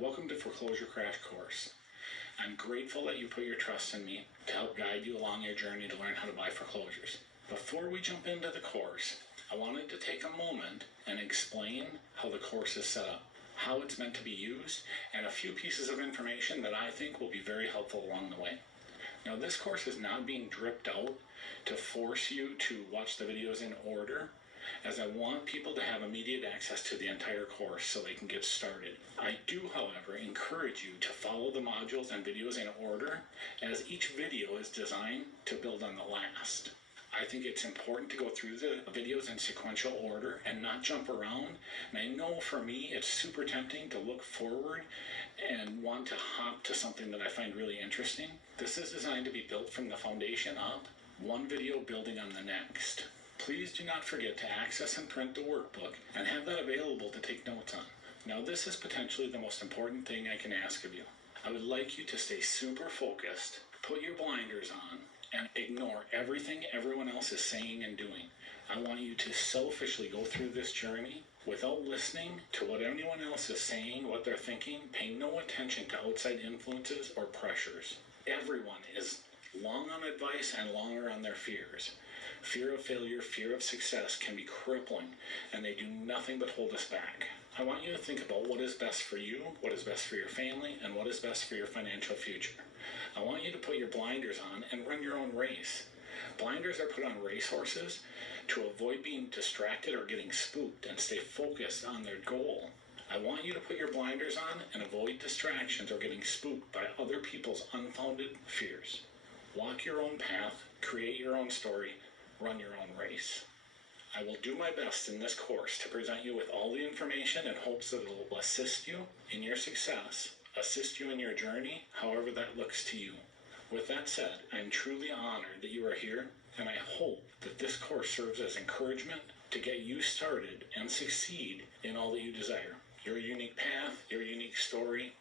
Welcome to Foreclosure Crash Course. I'm grateful that you put your trust in me to help guide you along your journey to learn how to buy foreclosures. Before we jump into the course, I wanted to take a moment and explain how the course is set up, how it's meant to be used, and a few pieces of information that I think will be very helpful along the way. Now, this course is not being dripped out to force you to watch the videos in order, as I want people to have immediate access to the entire course so they can get started. I do, however, encourage you to follow the modules and videos in order, as each video is designed to build on the last. I think it's important to go through the videos in sequential order and not jump around. And I know for me, it's super tempting to look forward and want to hop to something that I find really interesting. This is designed to be built from the foundation up, one video building on the next. Please do not forget to access and print the workbook and have that available to take notes on. Now, this is potentially the most important thing I can ask of you. I would like you to stay super focused, put your blinders on, and ignore everything everyone else is saying and doing. I want you to selfishly go through this journey without listening to what anyone else is saying, what they're thinking. Pay no attention to outside influences or pressures. Everyone is long on advice and longer on their fears. Fear of failure, fear of success can be crippling, and they do nothing but hold us back. I want you to think about what is best for you, what is best for your family, and what is best for your financial future. I want you to put your blinders on and run your own race. Blinders are put on racehorses to avoid being distracted or getting spooked and stay focused on their goal. I want you to put your blinders on and avoid distractions or getting spooked by other people's unfounded fears. Walk your own path, create your own story, run your own race. I will do my best in this course to present you with all the information in hopes that it will assist you in your success, assist you in your journey, however that looks to you. With that said, I am truly honored that you are here, and I hope that this course serves as encouragement to get you started and succeed in all that you desire. Your unique path, your unique story,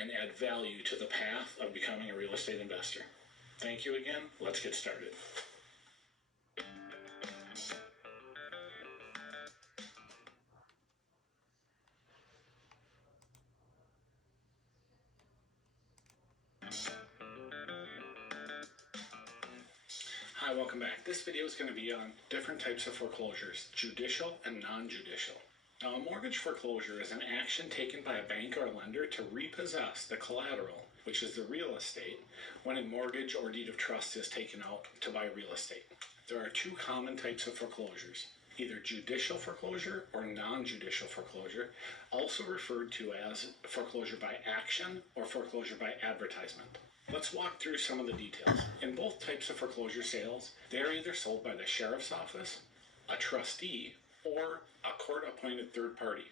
and add value to the path of becoming a real estate investor. Thank you again. Let's get started. Hi, welcome back. This video is going to be on different types of foreclosures, judicial and non-judicial. Now, a mortgage foreclosure is an action taken by a bank or a lender to repossess the collateral, which is the real estate, when a mortgage or deed of trust is taken out to buy real estate. There are two common types of foreclosures, either judicial foreclosure or non-judicial foreclosure, also referred to as foreclosure by action or foreclosure by advertisement. Let's walk through some of the details. In both types of foreclosure sales, they are either sold by the sheriff's office, a trustee, or a court-appointed third party.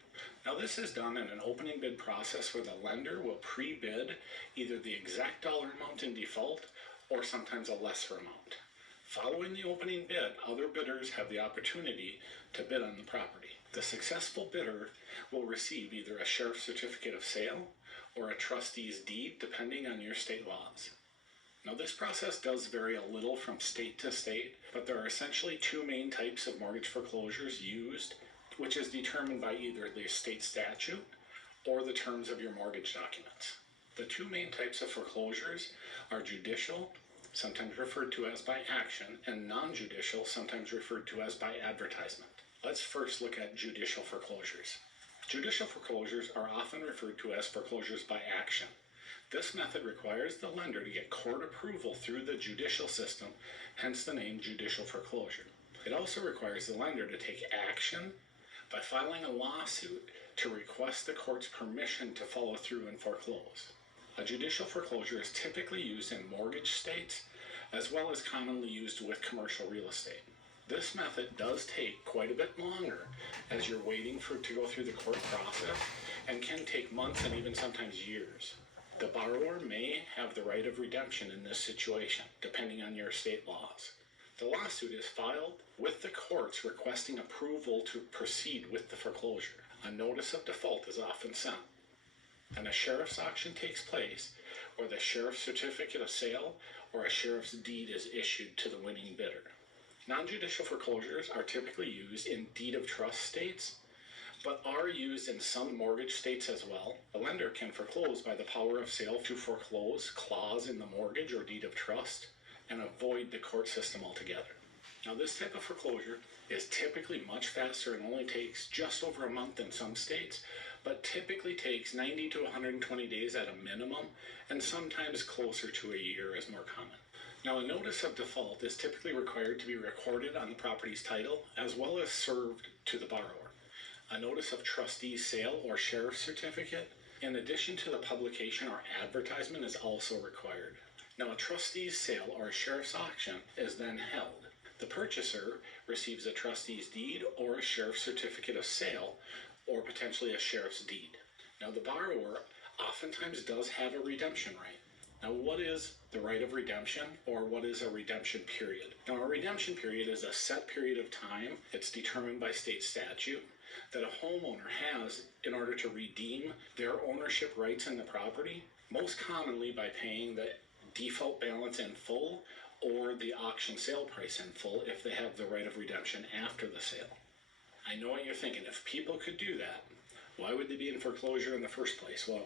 Now, this is done in an opening bid process where the lender will pre-bid either the exact dollar amount in default or sometimes a lesser amount. Following the opening bid, other bidders have the opportunity to bid on the property. The successful bidder will receive either a sheriff's certificate of sale or a trustee's deed, depending on your state laws. Now, this process does vary a little from state to state, but there are essentially two main types of mortgage foreclosures used, which is determined by either the state statute or the terms of your mortgage documents. The two main types of foreclosures are judicial, sometimes referred to as by action, and non-judicial, sometimes referred to as by advertisement. Let's first look at judicial foreclosures. Judicial foreclosures are often referred to as foreclosures by action. This method requires the lender to get court approval through the judicial system, hence the name judicial foreclosure. It also requires the lender to take action by filing a lawsuit to request the court's permission to follow through and foreclose. A judicial foreclosure is typically used in mortgage states, as well as commonly used with commercial real estate. This method does take quite a bit longer as you're waiting to go through the court process, and can take months and even sometimes years. The borrower may have the right of redemption in this situation, depending on your state laws. The lawsuit is filed with the courts requesting approval to proceed with the foreclosure. A notice of default is often sent, and a sheriff's auction takes place, or the sheriff's certificate of sale or a sheriff's deed is issued to the winning bidder. Non-judicial foreclosures are typically used in deed of trust states, but are used in some mortgage states as well. A lender can foreclose by the power of sale to foreclose clause in the mortgage or deed of trust and avoid the court system altogether. Now, this type of foreclosure is typically much faster and only takes just over a month in some states, but typically takes 90 to 120 days at a minimum, and sometimes closer to a year is more common. Now, a notice of default is typically required to be recorded on the property's title as well as served to the borrower. A notice of trustee's sale or sheriff's certificate, in addition to the publication or advertisement, is also required. Now, a trustee's sale or a sheriff's auction is then held. The purchaser receives a trustee's deed or a sheriff's certificate of sale, or potentially a sheriff's deed. Now, the borrower oftentimes does have a redemption right. Now, what is the right of redemption, or what is a redemption period? Now, a redemption period is a set period of time. It's determined by state statute that a homeowner has in order to redeem their ownership rights in the property, most commonly by paying the default balance in full or the auction sale price in full if they have the right of redemption after the sale. I know what you're thinking. If people could do that, why would they be in foreclosure in the first place? Well,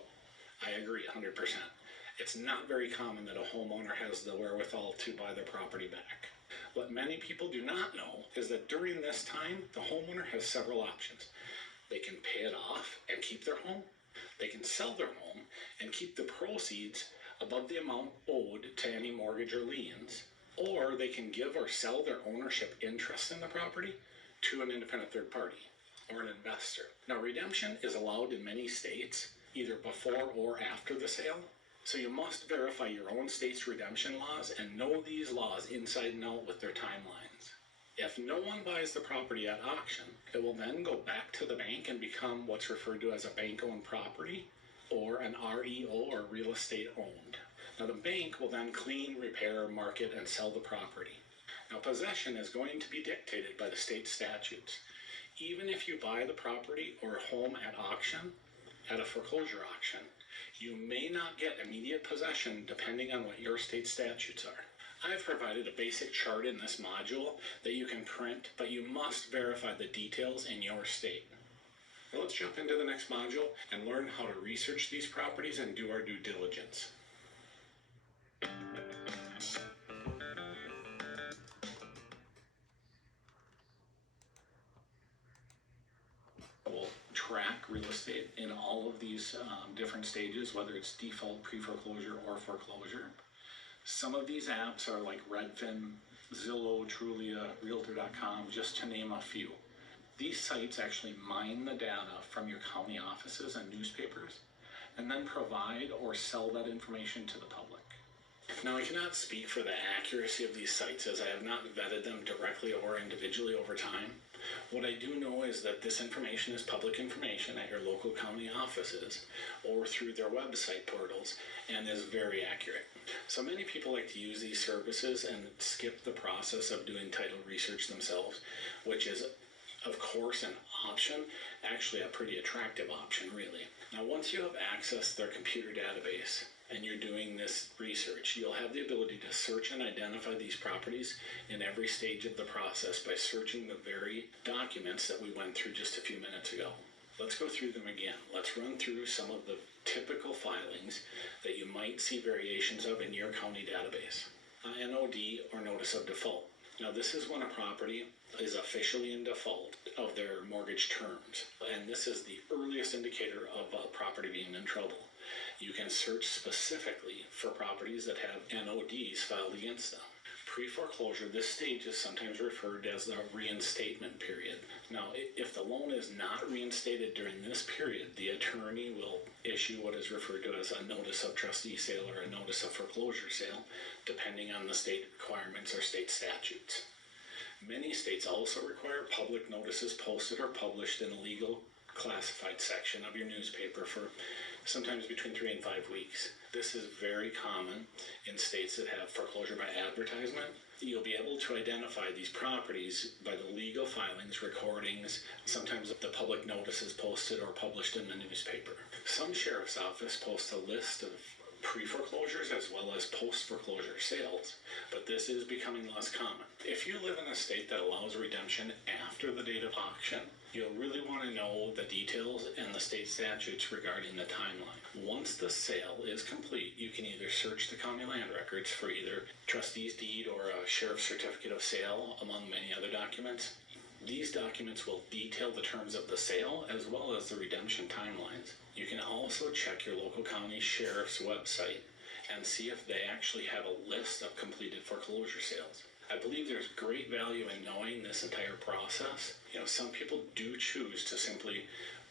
I agree 100%. It's not very common that a homeowner has the wherewithal to buy their property back. What many people do not know is that during this time, the homeowner has several options. They can pay it off and keep their home. They can sell their home and keep the proceeds above the amount owed to any mortgage or liens, or they can give or sell their ownership interest in the property to an independent third party or an investor. Now, redemption is allowed in many states, either before or after the sale. So you must verify your own state's redemption laws and know these laws inside and out with their timelines. If no one buys the property at auction, it will then go back to the bank and become what's referred to as a bank-owned property or an REO, or real estate owned. Now, the bank will then clean, repair, market, and sell the property. Now, possession is going to be dictated by the state statutes. Even if you buy the property or a home at auction, at a foreclosure auction, you may not get immediate possession depending on what your state statutes are. I've provided a basic chart in this module that you can print, but you must verify the details in your state. Now let's jump into the next module and learn how to research these properties and do our due diligence. We'll track real estate in all of these different stages, whether it's default, pre-foreclosure, or foreclosure. Some of these apps are like Redfin, Zillow, Trulia, Realtor.com, just to name a few. These sites actually mine the data from your county offices and newspapers and then provide or sell that information to the public. Now, I cannot speak for the accuracy of these sites as I have not vetted them directly or individually over time. What I do know is that this information is public information at your local county offices or through their website portals and is very accurate. So many people like to use these services and skip the process of doing title research themselves, which is, of course, an option, actually a pretty attractive option, really. Now, once you have accessed their computer database and you're doing this research, you'll have the ability to search and identify these properties in every stage of the process by searching the very documents that we went through just a few minutes ago. Let's go through them again. Let's run through some of the typical filings that you might see variations of in your county database. NOD, or Notice of Default. Now, this is when a property is officially in default of their mortgage terms, and this is the earliest indicator of a property being in trouble. You can search specifically for properties that have NODs filed against them. Pre-foreclosure, this stage is sometimes referred as the reinstatement period. Now, if the loan is not reinstated during this period, the attorney will issue what is referred to as a notice of trustee sale or a notice of foreclosure sale, depending on the state requirements or state statutes. Many states also require public notices posted or published in a legal classified section of your newspaper for sometimes between 3 and 5 weeks. This is very common in states that have foreclosure by advertisement. You'll be able to identify these properties by the legal filings, recordings, sometimes the public notices posted or published in the newspaper. Some sheriff's office posts a list of pre-foreclosures as well as post-foreclosure sales, but this is becoming less common. If you live in a state that allows redemption after the date of auction, you'll really want to know the details and the state statutes regarding the timeline. Once the sale is complete, you can either search the county land records for either trustee's deed or a sheriff's certificate of sale, among many other documents. These documents will detail the terms of the sale as well as the redemption timelines. You can also check your local county sheriff's website and see if they actually have a list of completed foreclosure sales. I believe there's great value in knowing this entire process. Some people do choose to simply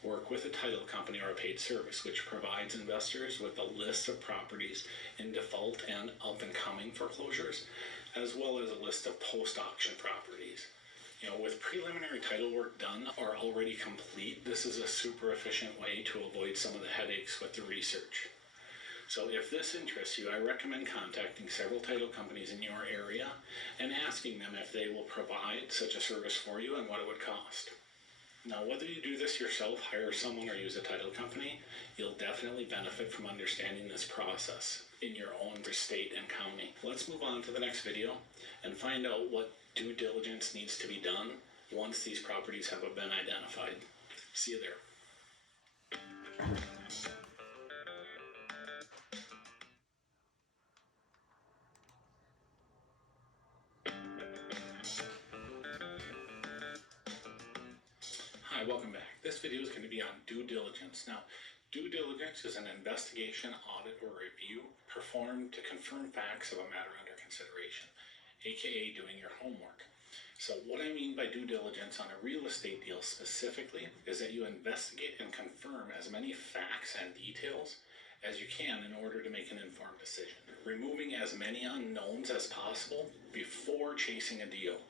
work with a title company or a paid service, which provides investors with a list of properties in default and up and coming foreclosures, as well as a list of post-auction properties. With preliminary title work done or already complete, this is a super efficient way to avoid some of the headaches with the research. So if this interests you, I recommend contacting several title companies in your area and asking them if they will provide such a service for you and what it would cost. Now, whether you do this yourself, hire someone, or use a title company, you'll definitely benefit from understanding this process in your own state and county. Let's move on to the next video and find out what due diligence needs to be done once these properties have been identified. See you there. Hi, welcome back. This video is going to be on due diligence. Now, due diligence is an investigation, audit, or review performed to confirm facts of a matter under consideration, aka doing your homework. So what I mean by due diligence on a real estate deal specifically is that you investigate and confirm as many facts and details as you can in order to make an informed decision, removing as many unknowns as possible before chasing a deal.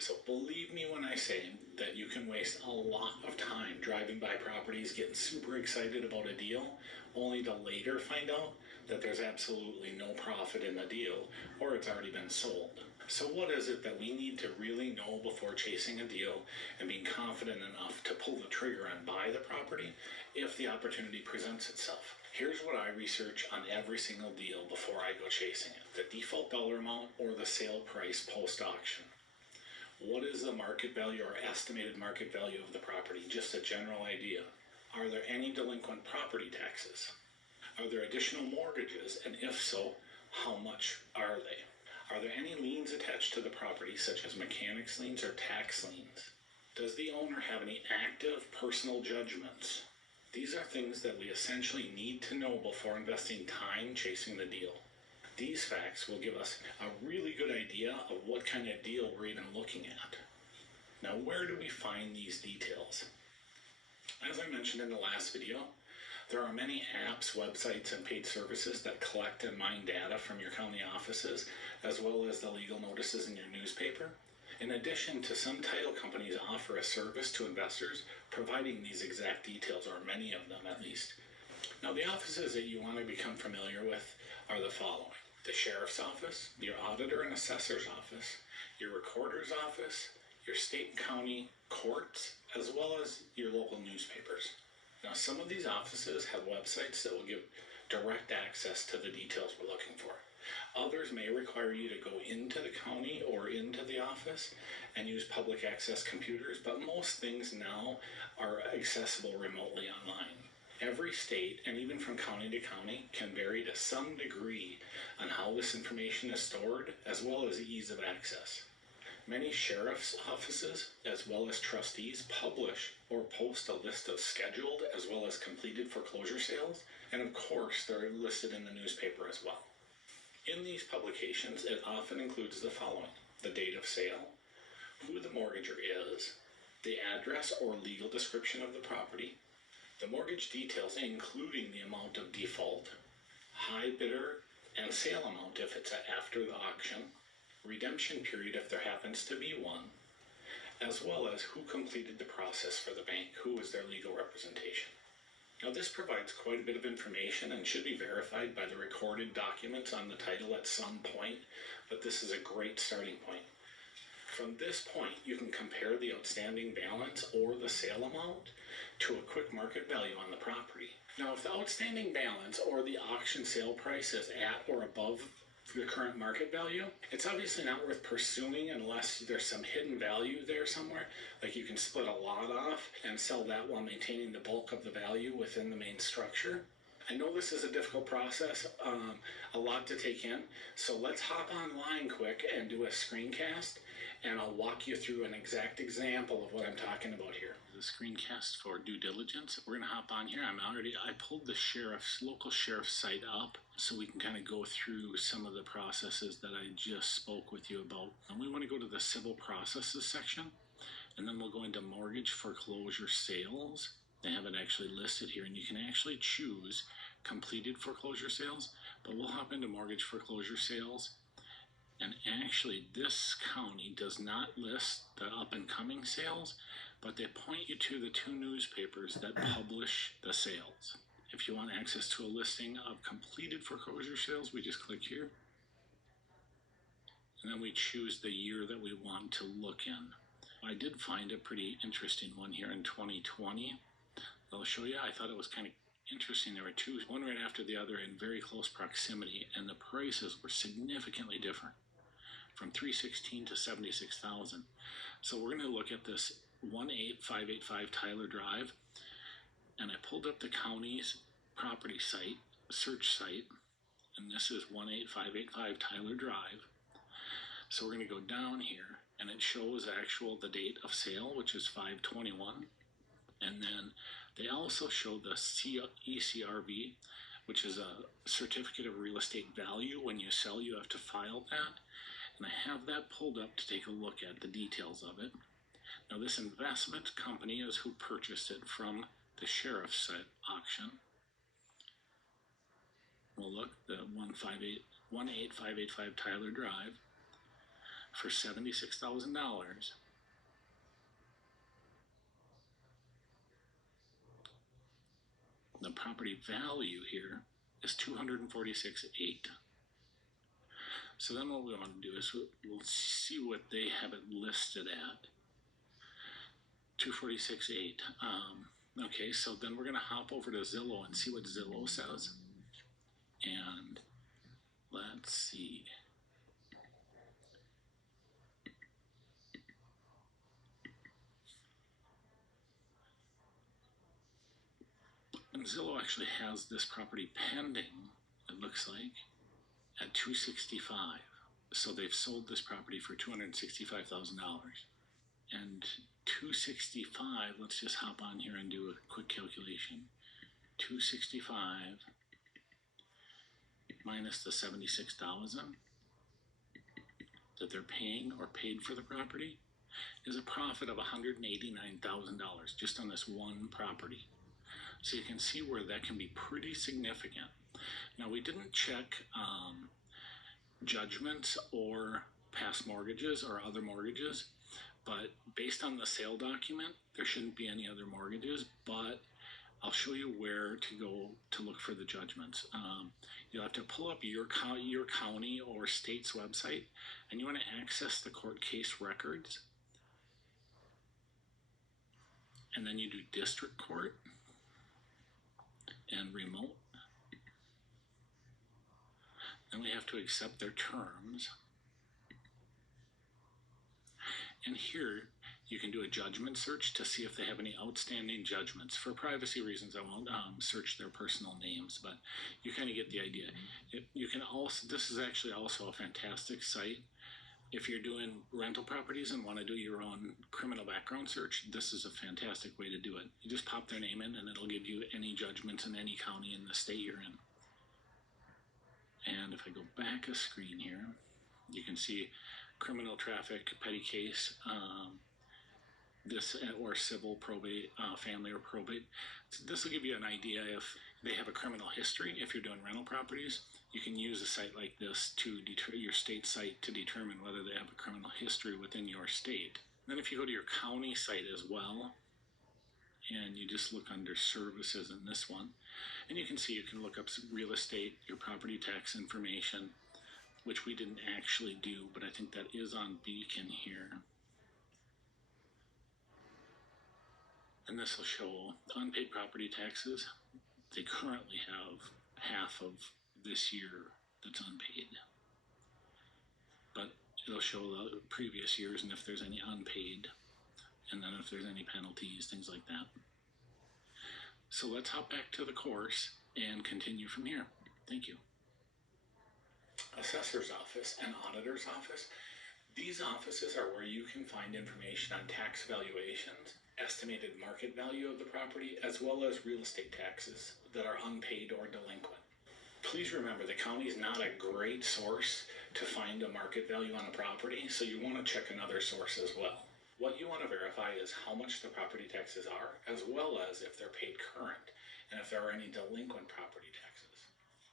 So believe me when I say that you can waste a lot of time driving by properties, getting super excited about a deal, only to later find out that there's absolutely no profit in the deal or it's already been sold. So what is it that we need to really know before chasing a deal and being confident enough to pull the trigger and buy the property if the opportunity presents itself? Here's what I research on every single deal before I go chasing it: the default dollar amount or the sale price post-auction. What is the market value or estimated market value of the property? Just a general idea. Are there any delinquent property taxes? Are there additional mortgages? And if so, how much are they? Are there any liens attached to the property, such as mechanics liens or tax liens? Does the owner have any active personal judgments? These are things that we essentially need to know before investing time chasing the deal. These facts will give us a really good idea of what kind of deal we're even looking at. Now, where do we find these details? As I mentioned in the last video, there are many apps, websites, and paid services that collect and mine data from your county offices, as well as the legal notices in your newspaper. In addition to, some title companies offer a service to investors providing these exact details, or many of them at least. Now, the offices that you want to become familiar with are the following: the sheriff's office, your auditor and assessor's office, your recorder's office, your state and county courts, as well as your local newspapers. Now, some of these offices have websites that will give direct access to the details we're looking for. Others may require you to go into the county or into the office and use public access computers, but most things now are accessible remotely online. Every state, and even from county to county, can vary to some degree on how this information is stored, as well as ease of access. Many sheriff's offices, as well as trustees, publish or post a list of scheduled as well as completed foreclosure sales, and of course they're listed in the newspaper as well. In these publications, it often includes the following: the date of sale, who the mortgager is, the address or legal description of the property, the mortgage details including the amount of default, high bidder and sale amount if it's after the auction, redemption period if there happens to be one, as well as who completed the process for the bank, who is their legal representation. Now, this provides quite a bit of information and should be verified by the recorded documents on the title at some point, but this is a great starting point. From this point, you can compare the outstanding balance or the sale amount to a quick market value on the property. Now, if the outstanding balance or the auction sale price is at or above the current market value, it's obviously not worth pursuing unless there's some hidden value there somewhere. Like you can split a lot off and sell that while maintaining the bulk of the value within the main structure. I know this is a difficult process, a lot to take in, so let's hop online quick and do a screencast, and I'll walk you through an exact example of what I'm talking about here. The screencast for due diligence. We're gonna hop on here. I pulled the local sheriff's site up so we can kind of go through some of the processes that I just spoke with you about. And we want to go to the civil processes section, and then we'll go into mortgage foreclosure sales. They have it actually listed here, and you can actually choose completed foreclosure sales, but we'll hop into mortgage foreclosure sales. And actually, this county does not list the up and coming sales, but they point you to the 2 newspapers that publish the sales. If you want access to a listing of completed foreclosure sales, we just click here. And then we choose the year that we want to look in. I did find a pretty interesting one here in 2020. I'll show you. I thought it was kind of interesting. There were 2, one right after the other in very close proximity, and the prices were significantly different, from $316,000 to $76,000. So we're going to look at this 18585 Tyler Drive, and I pulled up the county's property site, search site, and this is 18585 Tyler Drive. So we're going to go down here, and it shows the date of sale, which is 5/21, and then they also show the ECRV, which is a certificate of real estate value. When you sell, you have to file that. And I have that pulled up to take a look at the details of it. Now, this investment company is who purchased it from the sheriff's auction. We'll look, the 18585 Tyler Drive for $76,000. The property value here is $246,800. So then what we want to do is we'll see what they have it listed at. $246,800. Okay, so then we're gonna hop over to Zillow and see what Zillow says. And let's see. And Zillow actually has this property pending, it looks like, at $265,000. So they've sold this property for $265,000. And $265,000, let's just hop on here and do a quick calculation. $265,000 minus the $76,000 that they're paying or paid for the property is a profit of $189,000 just on this one property. So you can see where that can be pretty significant. Now, we didn't check judgments or past mortgages or other mortgages, but based on the sale document, there shouldn't be any other mortgages, but I'll show you where to go to look for the judgments. You'll have to pull up your county or state's website, and you want to access the court case records. And then you do district court and remote. Then we have to accept their terms. And here you can do a judgment search to see if they have any outstanding judgments. For privacy reasons, I won't search their personal names, but you kind of get the idea. You can also, this is actually also a fantastic site. If you're doing rental properties and want to do your own criminal background search, this is a fantastic way to do it. You just pop their name in and it'll give you any judgments in any county in the state you're in. And if I go back a screen here, you can see criminal traffic, petty case, this or civil probate, family or probate. So this will give you an idea if they have a criminal history. If you're doing rental properties, you can use a site like this to your state site to determine whether they have a criminal history within your state. Then if you go to your county site as well, and you just look under services in this one, and you can see you can look up real estate, your property tax information, which we didn't actually do, but I think that is on Beacon here. And this will show unpaid property taxes. They currently have half of this year that's unpaid. But it'll show the previous years and if there's any unpaid, and then if there's any penalties, things like that. So let's hop back to the course and continue from here. Thank you. Assessor's office and auditor's office. These offices are where you can find information on tax valuations, estimated market value of the property, as well as real estate taxes that are unpaid or delinquent. Please remember the county is not a great source to find a market value on a property, so you want to check another source as well. What you want to verify is how much the property taxes are, as well as if they're paid current, and if there are any delinquent property taxes.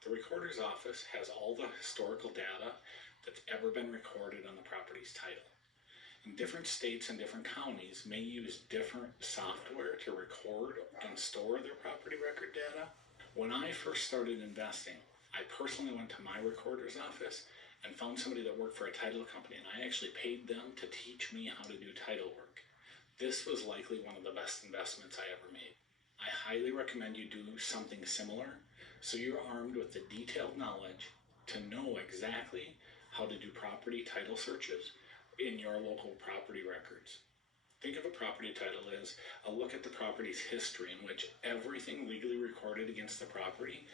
The recorder's office has all the historical data that's ever been recorded on the property's title. And different states and different counties may use different software to record and store their property record data. When I first started investing, I personally went to my recorder's office and found somebody that worked for a title company, and I actually paid them to teach me how to do title work. This was likely one of the best investments I ever made. I highly recommend you do something similar so you're armed with the detailed knowledge to know exactly how to do property title searches in your local property records. Think of a property title as a look at the property's history in which everything legally recorded against the property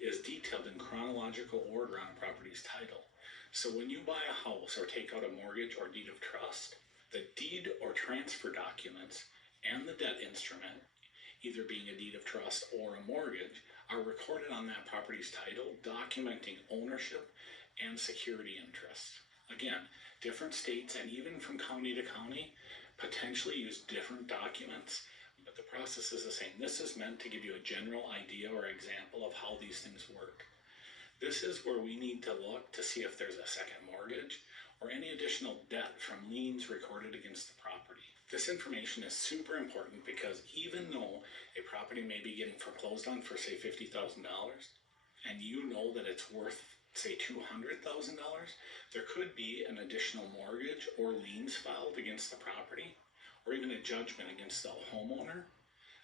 is detailed in chronological order on a property's title. So when you buy a house or take out a mortgage or deed of trust, the deed or transfer documents and the debt instrument, either being a deed of trust or a mortgage, are recorded on that property's title, documenting ownership and security interests. Again, different states and even from county to county potentially use different documents, but the process is the same. This is meant to give you a general idea or example of how these things work. This is where we need to look to see if there's a second mortgage or any additional debt from liens recorded against the property. This information is super important because even though a property may be getting foreclosed on for say $50,000 and you know that it's worth say $200,000, there could be an additional mortgage or liens filed against the property, or even a judgment against the homeowner,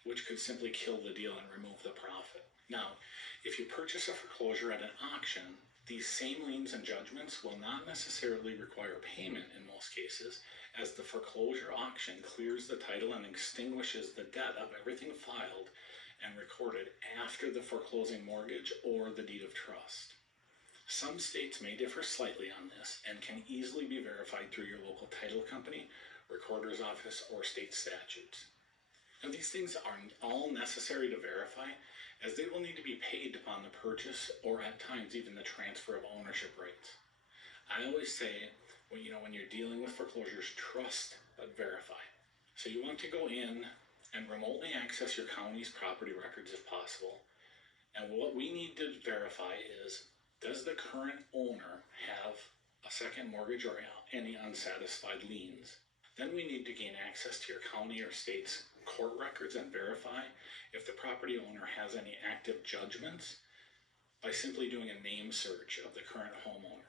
which could simply kill the deal and remove the profit. Now, if you purchase a foreclosure at an auction, these same liens and judgments will not necessarily require payment in most cases, as the foreclosure auction clears the title and extinguishes the debt of everything filed and recorded after the foreclosing mortgage or the deed of trust. Some states may differ slightly on this and can easily be verified through your local title company, recorder's office, or state statutes. Now, these things aren't all necessary to verify, as they will need to be paid upon the purchase or at times even the transfer of ownership rights. I always say, when you're dealing with foreclosures, trust but verify. So you want to go in and remotely access your county's property records if possible. And what we need to verify is, does the current owner have a second mortgage or any unsatisfied liens? Then we need to gain access to your county or state's court records and verify if the property owner has any active judgments by simply doing a name search of the current homeowner.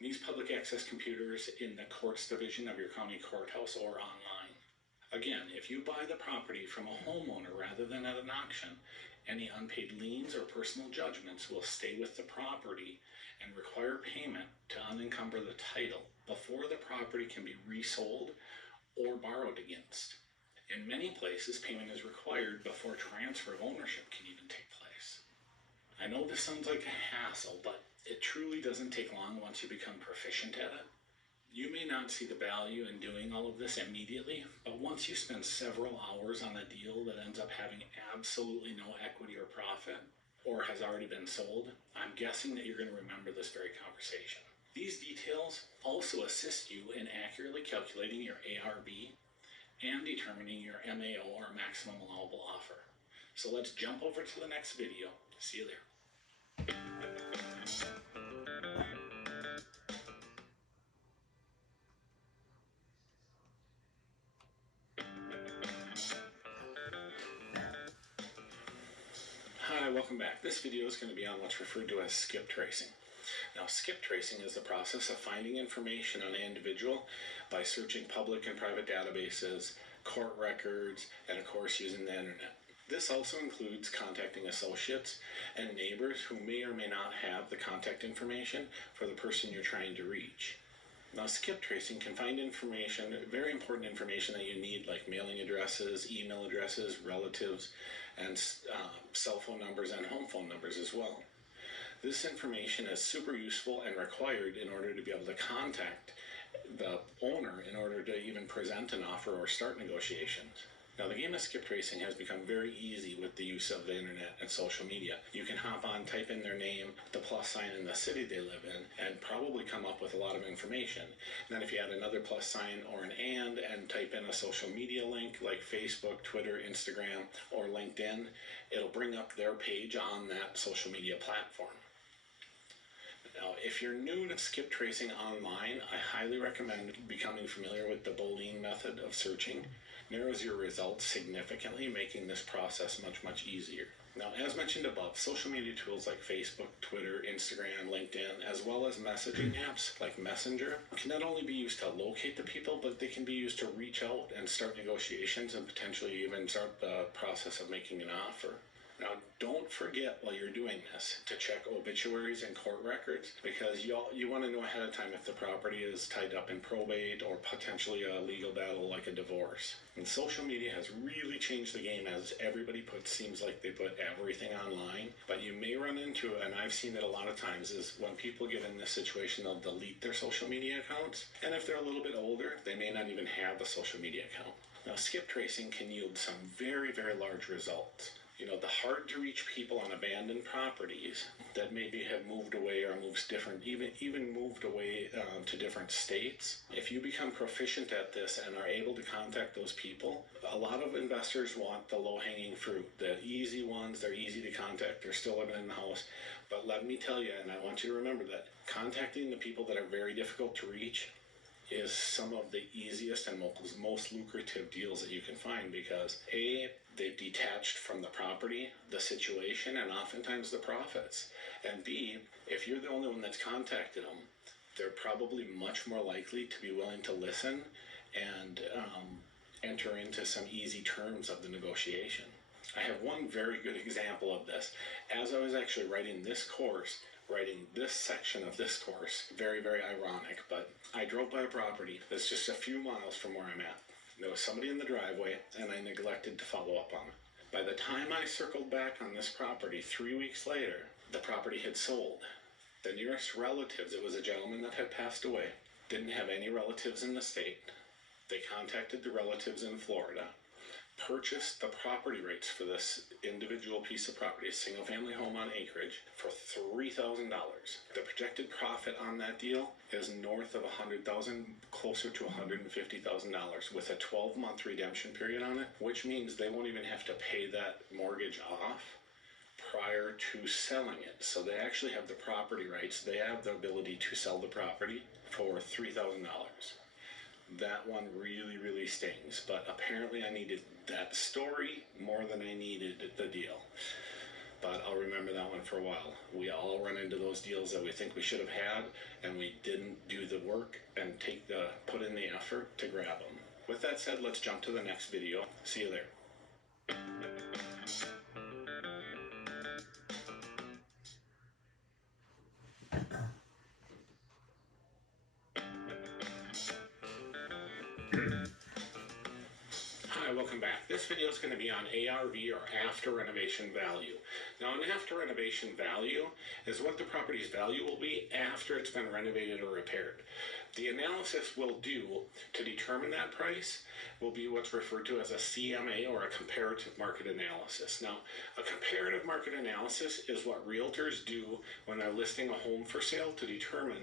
These public access computers in the courts division of your county courthouse or online. Again, if you buy the property from a homeowner rather than at an auction, any unpaid liens or personal judgments will stay with the property and require payment to unencumber the title before the property can be resold or borrowed against. In many places, payment is required before transfer of ownership can even take place. I know this sounds like a hassle, but it truly doesn't take long once you become proficient at it. You may not see the value in doing all of this immediately, but once you spend several hours on a deal that ends up having absolutely no equity or profit, or has already been sold, I'm guessing that you're going to remember this very conversation. These details also assist you in accurately calculating your ARV and determining your MAO or maximum allowable offer. So let's jump over to the next video. See you there. Hi, welcome back. This video is going to be on what's referred to as skip tracing. Now, skip tracing is the process of finding information on an individual by searching public and private databases, court records, and of course using the internet. This also includes contacting associates and neighbors who may or may not have the contact information for the person you're trying to reach. Now, skip tracing can find information, very important information that you need, like mailing addresses, email addresses, relatives, and cell phone numbers and home phone numbers as well. This information is super useful and required in order to be able to contact the owner in order to even present an offer or start negotiations. Now, the game of skip tracing has become very easy with the use of the internet and social media. You can hop on, type in their name, the plus sign, and the city they live in, and probably come up with a lot of information. And then if you add another plus sign or an and type in a social media link like Facebook, Twitter, Instagram, or LinkedIn, it'll bring up their page on that social media platform. Now, if you're new to skip tracing online, I highly recommend becoming familiar with the Boolean method of searching. Narrows your results significantly, making this process much easier. Now, as mentioned above, social media tools like Facebook, Twitter, Instagram, LinkedIn, as well as messaging apps like Messenger can not only be used to locate the people, but they can be used to reach out and start negotiations and potentially even start the process of making an offer. Now, don't forget while you're doing this to check obituaries and court records, because you want to know ahead of time if the property is tied up in probate or potentially a legal battle like a divorce. And social media has really changed the game, as everybody seems like they put everything online. But you may run into, and I've seen it a lot of times, is when people get in this situation, they'll delete their social media accounts. And if they're a little bit older, they may not even have a social media account. Now, skip tracing can yield some very large results. You know, the hard to reach people on abandoned properties that maybe have moved away or moves different, even moved away to different states. If you become proficient at this and are able to contact those people, a lot of investors want the low-hanging fruit, the easy ones. They're easy to contact, they're still living in the house. But let me tell you, and I want you to remember that contacting the people that are very difficult to reach is some of the easiest and most lucrative deals that you can find, because A, they've detached from the property, the situation, and oftentimes the profits. And B, if you're the only one that's contacted them, they're probably much more likely to be willing to listen and enter into some easy terms of the negotiation. I have one very good example of this. As I was actually writing this section of this course, very ironic, but I drove by a property that's just a few miles from where I'm at. There was somebody in the driveway, and I neglected to follow up on it. By the time I circled back on this property 3 weeks later, the property had sold. The nearest relatives, it was a gentleman that had passed away, didn't have any relatives in the state. They contacted the relatives in Florida, purchased the property rights for this individual piece of property, a single family home on acreage, for $3,000. The projected profit on that deal is north of $100,000, closer to $150,000, with a 12-month redemption period on it, which means they won't even have to pay that mortgage off prior to selling it. So they actually have the property rights. They have the ability to sell the property for $3,000. That one really stings, but apparently I needed that story more than I needed the deal. But I'll remember that one for a while. We all run into those deals that we think we should have had, and we didn't do the work and put in the effort to grab them. With that said, let's jump to the next video. See you there. Hi, welcome back. This video is going to be on ARV, or after renovation value. Now, an after renovation value is what the property's value will be after it's been renovated or repaired. The analysis we'll do to determine that price will be what's referred to as a CMA, or a comparative market analysis. Now, a comparative market analysis is what realtors do when they're listing a home for sale to determine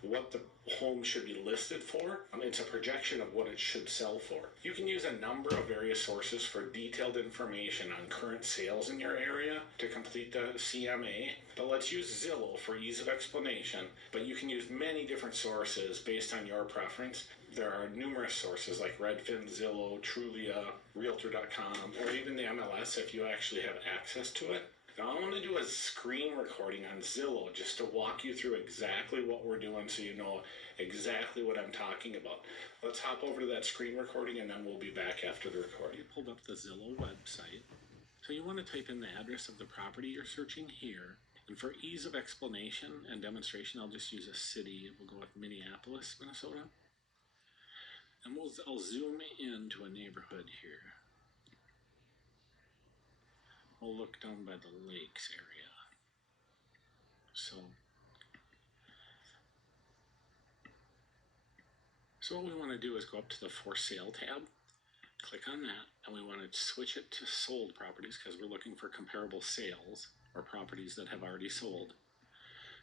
what the home should be listed for. It's a projection of what it should sell for. You can use a number of various sources for detailed information on current sales in your area to complete the CMA, but let's use Zillow for ease of explanation. But you can use many different sources based on your preference. There are numerous sources like Redfin, Zillow, Trulia, Realtor.com, or even the MLS if you actually have access to it. Now I want to do a screen recording on Zillow just to walk you through exactly what we're doing so you know exactly what I'm talking about. Let's hop over to that screen recording and then we'll be back after the recording. You pulled up the Zillow website. So you want to type in the address of the property you're searching here. And for ease of explanation and demonstration, I'll just use a city. We'll go with Minneapolis, Minnesota. And I'll zoom into a neighborhood here. We'll look down by the lakes area. So what we want to do is go up to the For Sale tab, click on that, and we want to switch it to sold properties because we're looking for comparable sales or properties that have already sold.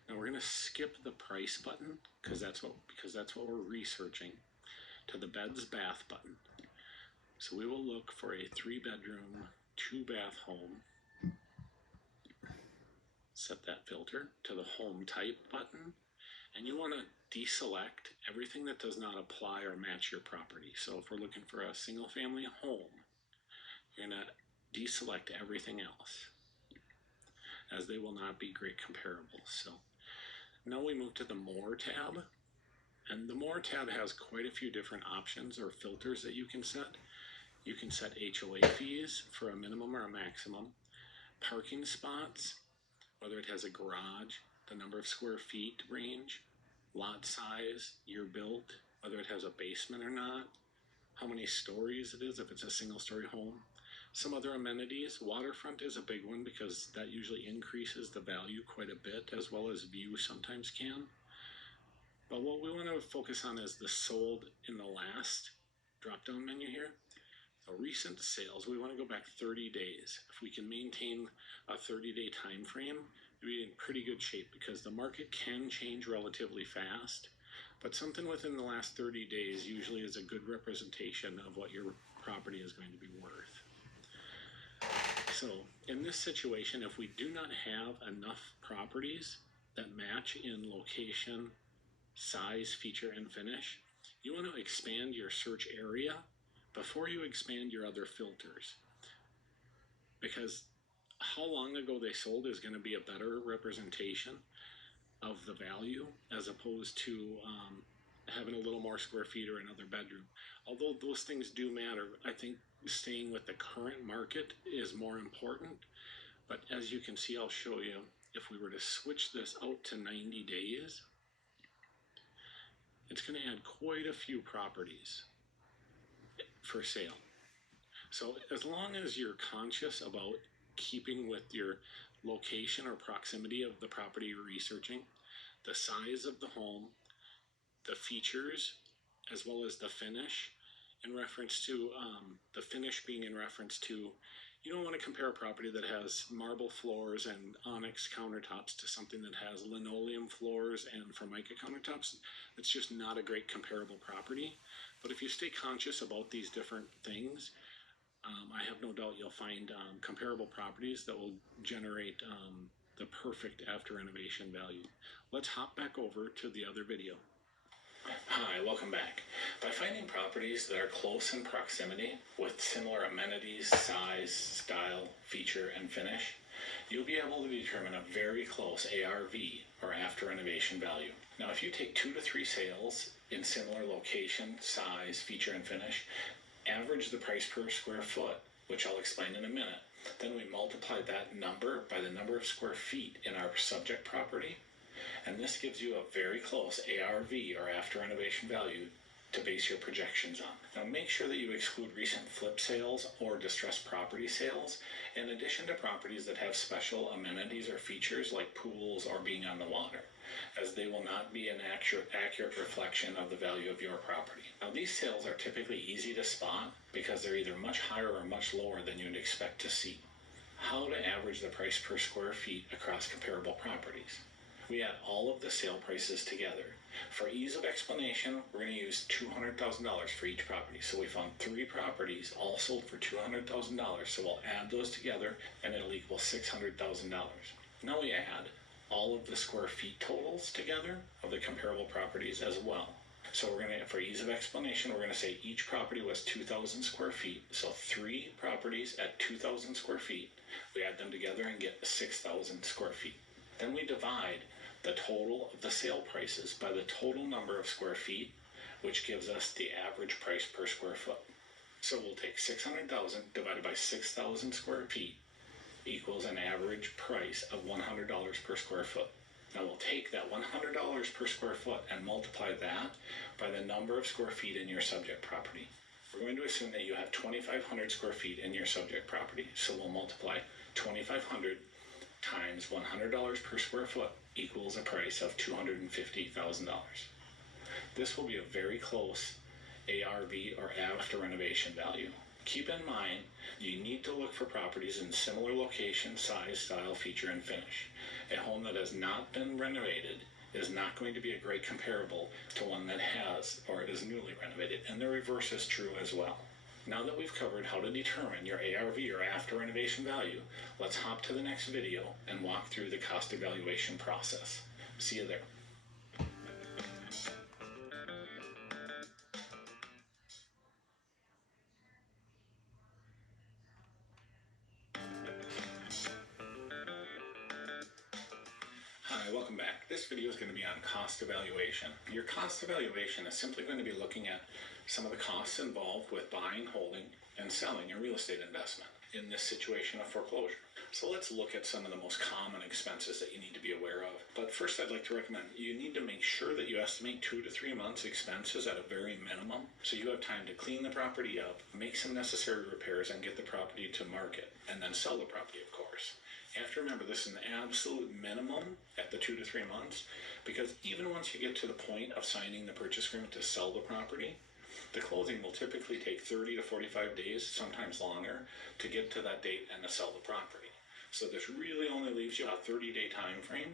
Now we're going to skip the price button because that's what we're researching, to the beds bath button. So we will look for a 3-bedroom, 2-bath home. Set that filter to the home type button, and you want to deselect everything that does not apply or match your property. So if we're looking for a single family home, you're going to deselect everything else, as they will not be great comparables. So now we move to the More tab, and the More tab has quite a few different options or filters that you can set. You can set HOA fees for a minimum or a maximum, parking spots, whether it has a garage, the number of square feet range, lot size, year built, whether it has a basement or not, how many stories it is, if it's a single story home, some other amenities. Waterfront is a big one because that usually increases the value quite a bit, as well as view sometimes can. But what we want to focus on is the sold in the last drop down menu here. So recent sales, we want to go back 30 days. If we can maintain a 30-day time frame, we'll be in pretty good shape because the market can change relatively fast, but something within the last 30 days usually is a good representation of what your property is going to be worth. So in this situation, if we do not have enough properties that match in location, size, feature, and finish, you want to expand your search area before you expand your other filters, because how long ago they sold is going to be a better representation of the value as opposed to having a little more square feet or another bedroom. Although those things do matter, I think staying with the current market is more important. But as you can see, I'll show you, if we were to switch this out to 90 days, it's going to add quite a few properties for sale. So as long as you're conscious about keeping with your location or proximity of the property you're researching, the size of the home, the features, as well as the finish, in reference to the finish being in reference to, you don't want to compare a property that has marble floors and onyx countertops to something that has linoleum floors and Formica countertops. It's just not a great comparable property. But if you stay conscious about these different things, I have no doubt you'll find comparable properties that will generate the perfect after renovation value. Let's hop back over to the other video. Hi, welcome back. By finding properties that are close in proximity with similar amenities, size, style, feature, and finish, you'll be able to determine a very close ARV, or after renovation value. Now, if you take 2 to 3 sales in similar location, size, feature, and finish, average the price per square foot, which I'll explain in a minute, then we multiply that number by the number of square feet in our subject property, and this gives you a very close ARV, or after renovation value, to base your projections on. Now make sure that you exclude recent flip sales or distressed property sales, in addition to properties that have special amenities or features like pools or being on the water, as they will not be an accurate reflection of the value of your property. Now these sales are typically easy to spot because they're either much higher or much lower than you'd expect to see. How to average the price per square feet across comparable properties. We add all of the sale prices together. For ease of explanation, we're going to use $200,000 for each property. So we found 3 properties, all sold for $200,000. So we'll add those together and it'll equal $600,000. Now we add all of the square feet totals together of the comparable properties as well. So we're going to, for ease of explanation, we're going to say each property was 2,000 square feet. So 3 properties at 2,000 square feet. We add them together and get 6,000 square feet. Then we divide the total of the sale prices by the total number of square feet, which gives us the average price per square foot. So we'll take 600,000 divided by 6,000 square feet equals an average price of $100 per square foot. Now we'll take that $100 per square foot and multiply that by the number of square feet in your subject property. We're going to assume that you have 2,500 square feet in your subject property. So we'll multiply 2,500 times $100 per square foot equals a price of $250,000. This will be a very close ARV or after renovation value. Keep in mind, you need to look for properties in similar location, size, style, feature, and finish. A home that has not been renovated is not going to be a great comparable to one that has or is newly renovated, and the reverse is true as well. Now that we've covered how to determine your ARV or after renovation value, let's hop to the next video and walk through the cost evaluation process. See you there. Hi, welcome back. This video is going to be on cost evaluation. Your cost evaluation is simply going to be looking at some of the costs involved with buying, holding, and selling a real estate investment in this situation of foreclosure. So let's look at some of the most common expenses that you need to be aware of. But first, I'd like to recommend you need to make sure that you estimate 2 to 3 months expenses at a very minimum, so you have time to clean the property up, make some necessary repairs, and get the property to market, and then sell the property, of course. You have to remember this is an absolute minimum at the 2 to 3 months, because even once you get to the point of signing the purchase agreement to sell the property, the closing will typically take 30 to 45 days, sometimes longer, to get to that date and to sell the property. So this really only leaves you a 30-day time frame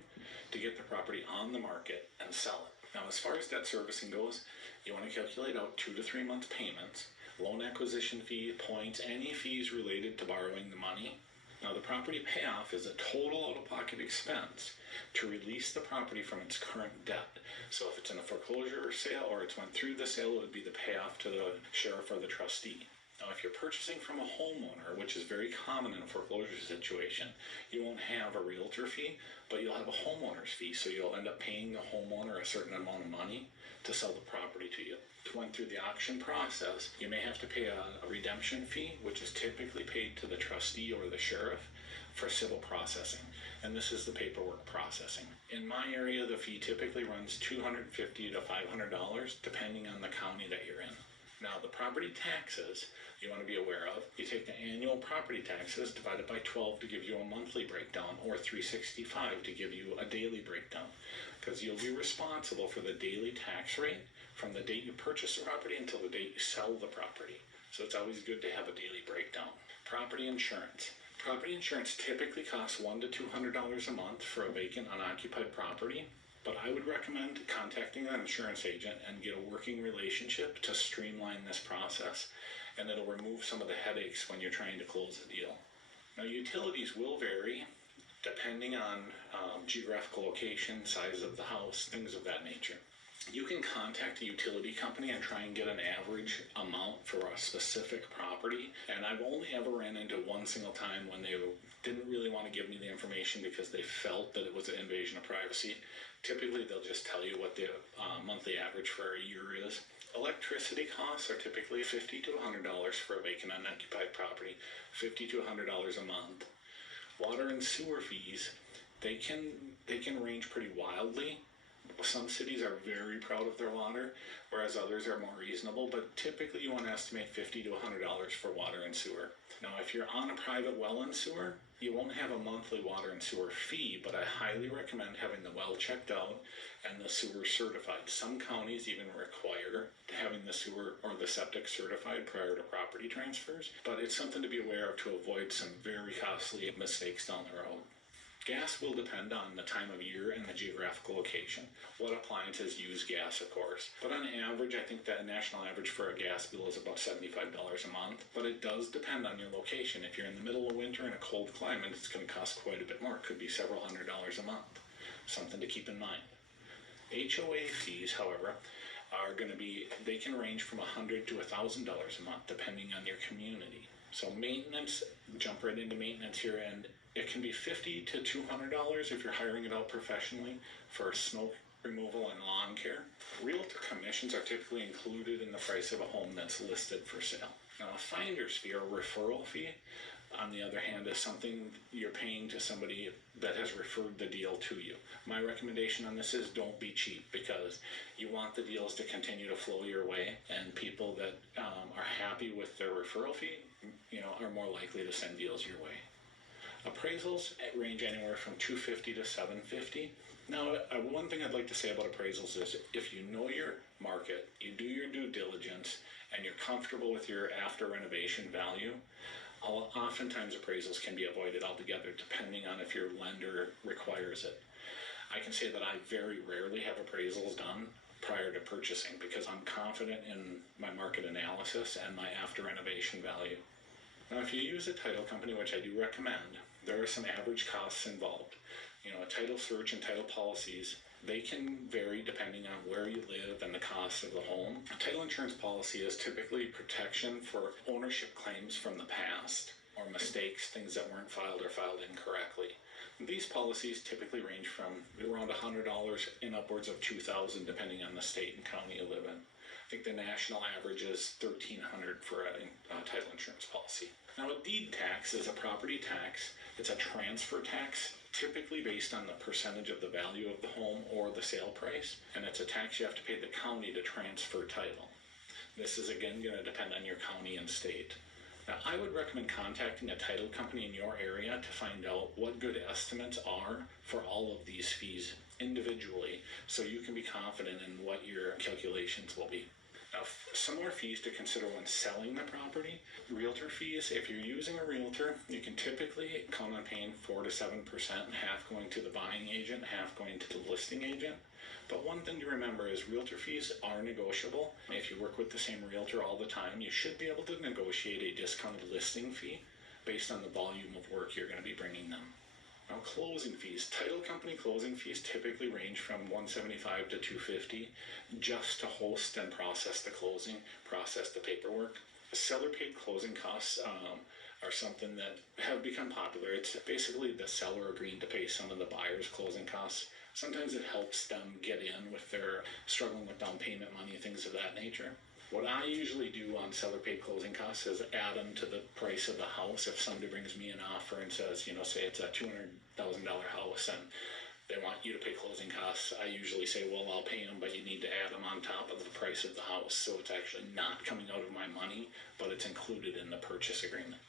to get the property on the market and sell it. Now, as far as debt servicing goes, you want to calculate out 2 to 3 months payments, loan acquisition fee, points, any fees related to borrowing the money. Now, the property payoff is a total out-of-pocket expense to release the property from its current debt. So if it's in a foreclosure or sale, or it's went through the sale, it would be the payoff to the sheriff or the trustee. Now, if you're purchasing from a homeowner, which is very common in a foreclosure situation, you won't have a realtor fee, but you'll have a homeowner's fee. So you'll end up paying the homeowner a certain amount of money to sell the property to you. Went through the auction process, you may have to pay a redemption fee, which is typically paid to the trustee or the sheriff for civil processing. And this is the paperwork processing. In my area, the fee typically runs $250 to $500, depending on the county that you're in. Now, the property taxes you want to be aware of, you take the annual property taxes divided by 12 to give you a monthly breakdown, or 365 to give you a daily breakdown, because you'll be responsible for the daily tax rate from the date you purchase the property until the date you sell the property. So it's always good to have a daily breakdown. Property insurance. Property insurance typically costs $100 to $200 a month for a vacant, unoccupied property. But I would recommend contacting an insurance agent and get a working relationship to streamline this process, and it'll remove some of the headaches when you're trying to close a deal. Now, utilities will vary depending on geographical location, size of the house, things of that nature. You can contact a utility company and try and get an average amount for a specific property. And I've only ever ran into one single time when they didn't really want to give me the information because they felt that it was an invasion of privacy. Typically, they'll just tell you what the monthly average for a year is. Electricity costs are typically $50 to $100 for a vacant unoccupied property, $50 to $100 a month. Water and sewer fees, they can range pretty wildly. Some cities are very proud of their water, whereas others are more reasonable, but typically you want to estimate $50 to $100 for water and sewer. Now, if you're on a private well and sewer, you won't have a monthly water and sewer fee, but I highly recommend having the well checked out and the sewer certified. Some counties even require having the sewer or the septic certified prior to property transfers, but it's something to be aware of to avoid some very costly mistakes down the road. Gas will depend on the time of year and the geographical location. What appliances use gas, of course. But on average, I think that national average for a gas bill is about $75 a month. But it does depend on your location. If you're in the middle of winter in a cold climate, it's going to cost quite a bit more. It could be several $100s a month. Something to keep in mind. HOA fees, however, are going to be, they can range from $100 to $1,000 a month depending on your community. So maintenance, jump right into maintenance here, and it can be $50 to $200 if you're hiring it out professionally for snow removal and lawn care. Realtor commissions are typically included in the price of a home that's listed for sale. Now, a finder's fee or referral fee, on the other hand, is something you're paying to somebody that has referred the deal to you. My recommendation on this is don't be cheap, because you want the deals to continue to flow your way, and people that are happy with their referral fee, are more likely to send deals your way. Appraisals range anywhere from $250 to $750. Now, one thing I'd like to say about appraisals is if you know your market, you do your due diligence, and you're comfortable with your after renovation value, oftentimes appraisals can be avoided altogether depending on if your lender requires it. I can say that I very rarely have appraisals done prior to purchasing because I'm confident in my market analysis and my after renovation value. Now, if you use a title company, which I do recommend, there are some average costs involved. A title search and title policies, they can vary depending on where you live and the cost of the home. A title insurance policy is typically protection for ownership claims from the past or mistakes, things that weren't filed or filed incorrectly. These policies typically range from around $100 and upwards of $2,000 depending on the state and county you live in. I think the national average is $1,300 for a title insurance policy. Now, a deed tax is a property tax. It's a transfer tax, typically based on the percentage of the value of the home or the sale price, and it's a tax you have to pay the county to transfer title. This is again going to depend on your county and state. Now, I would recommend contacting a title company in your area to find out what good estimates are for all of these fees individually, so you can be confident in what your calculations will be. Now, some more fees to consider when selling the property. Realtor fees, if you're using a realtor, you can typically count on paying 4 to 7%, half going to the buying agent, half going to the listing agent. But one thing to remember is realtor fees are negotiable. If you work with the same realtor all the time, you should be able to negotiate a discounted listing fee based on the volume of work you're going to be bringing them. Now, closing fees. Title company closing fees typically range from $175 to $250 just to host and process the closing, process the paperwork. Seller paid closing costs are something that have become popular. It's basically the seller agreeing to pay some of the buyer's closing costs. Sometimes it helps them get in with their struggling with down payment money, things of that nature. What I usually do on seller paid closing costs is add them to the price of the house. If somebody brings me an offer and says, say it's a $200,000 house and they want you to pay closing costs, I usually say, well, I'll pay them, but you need to add them on top of the price of the house. So it's actually not coming out of my money, but it's included in the purchase agreement.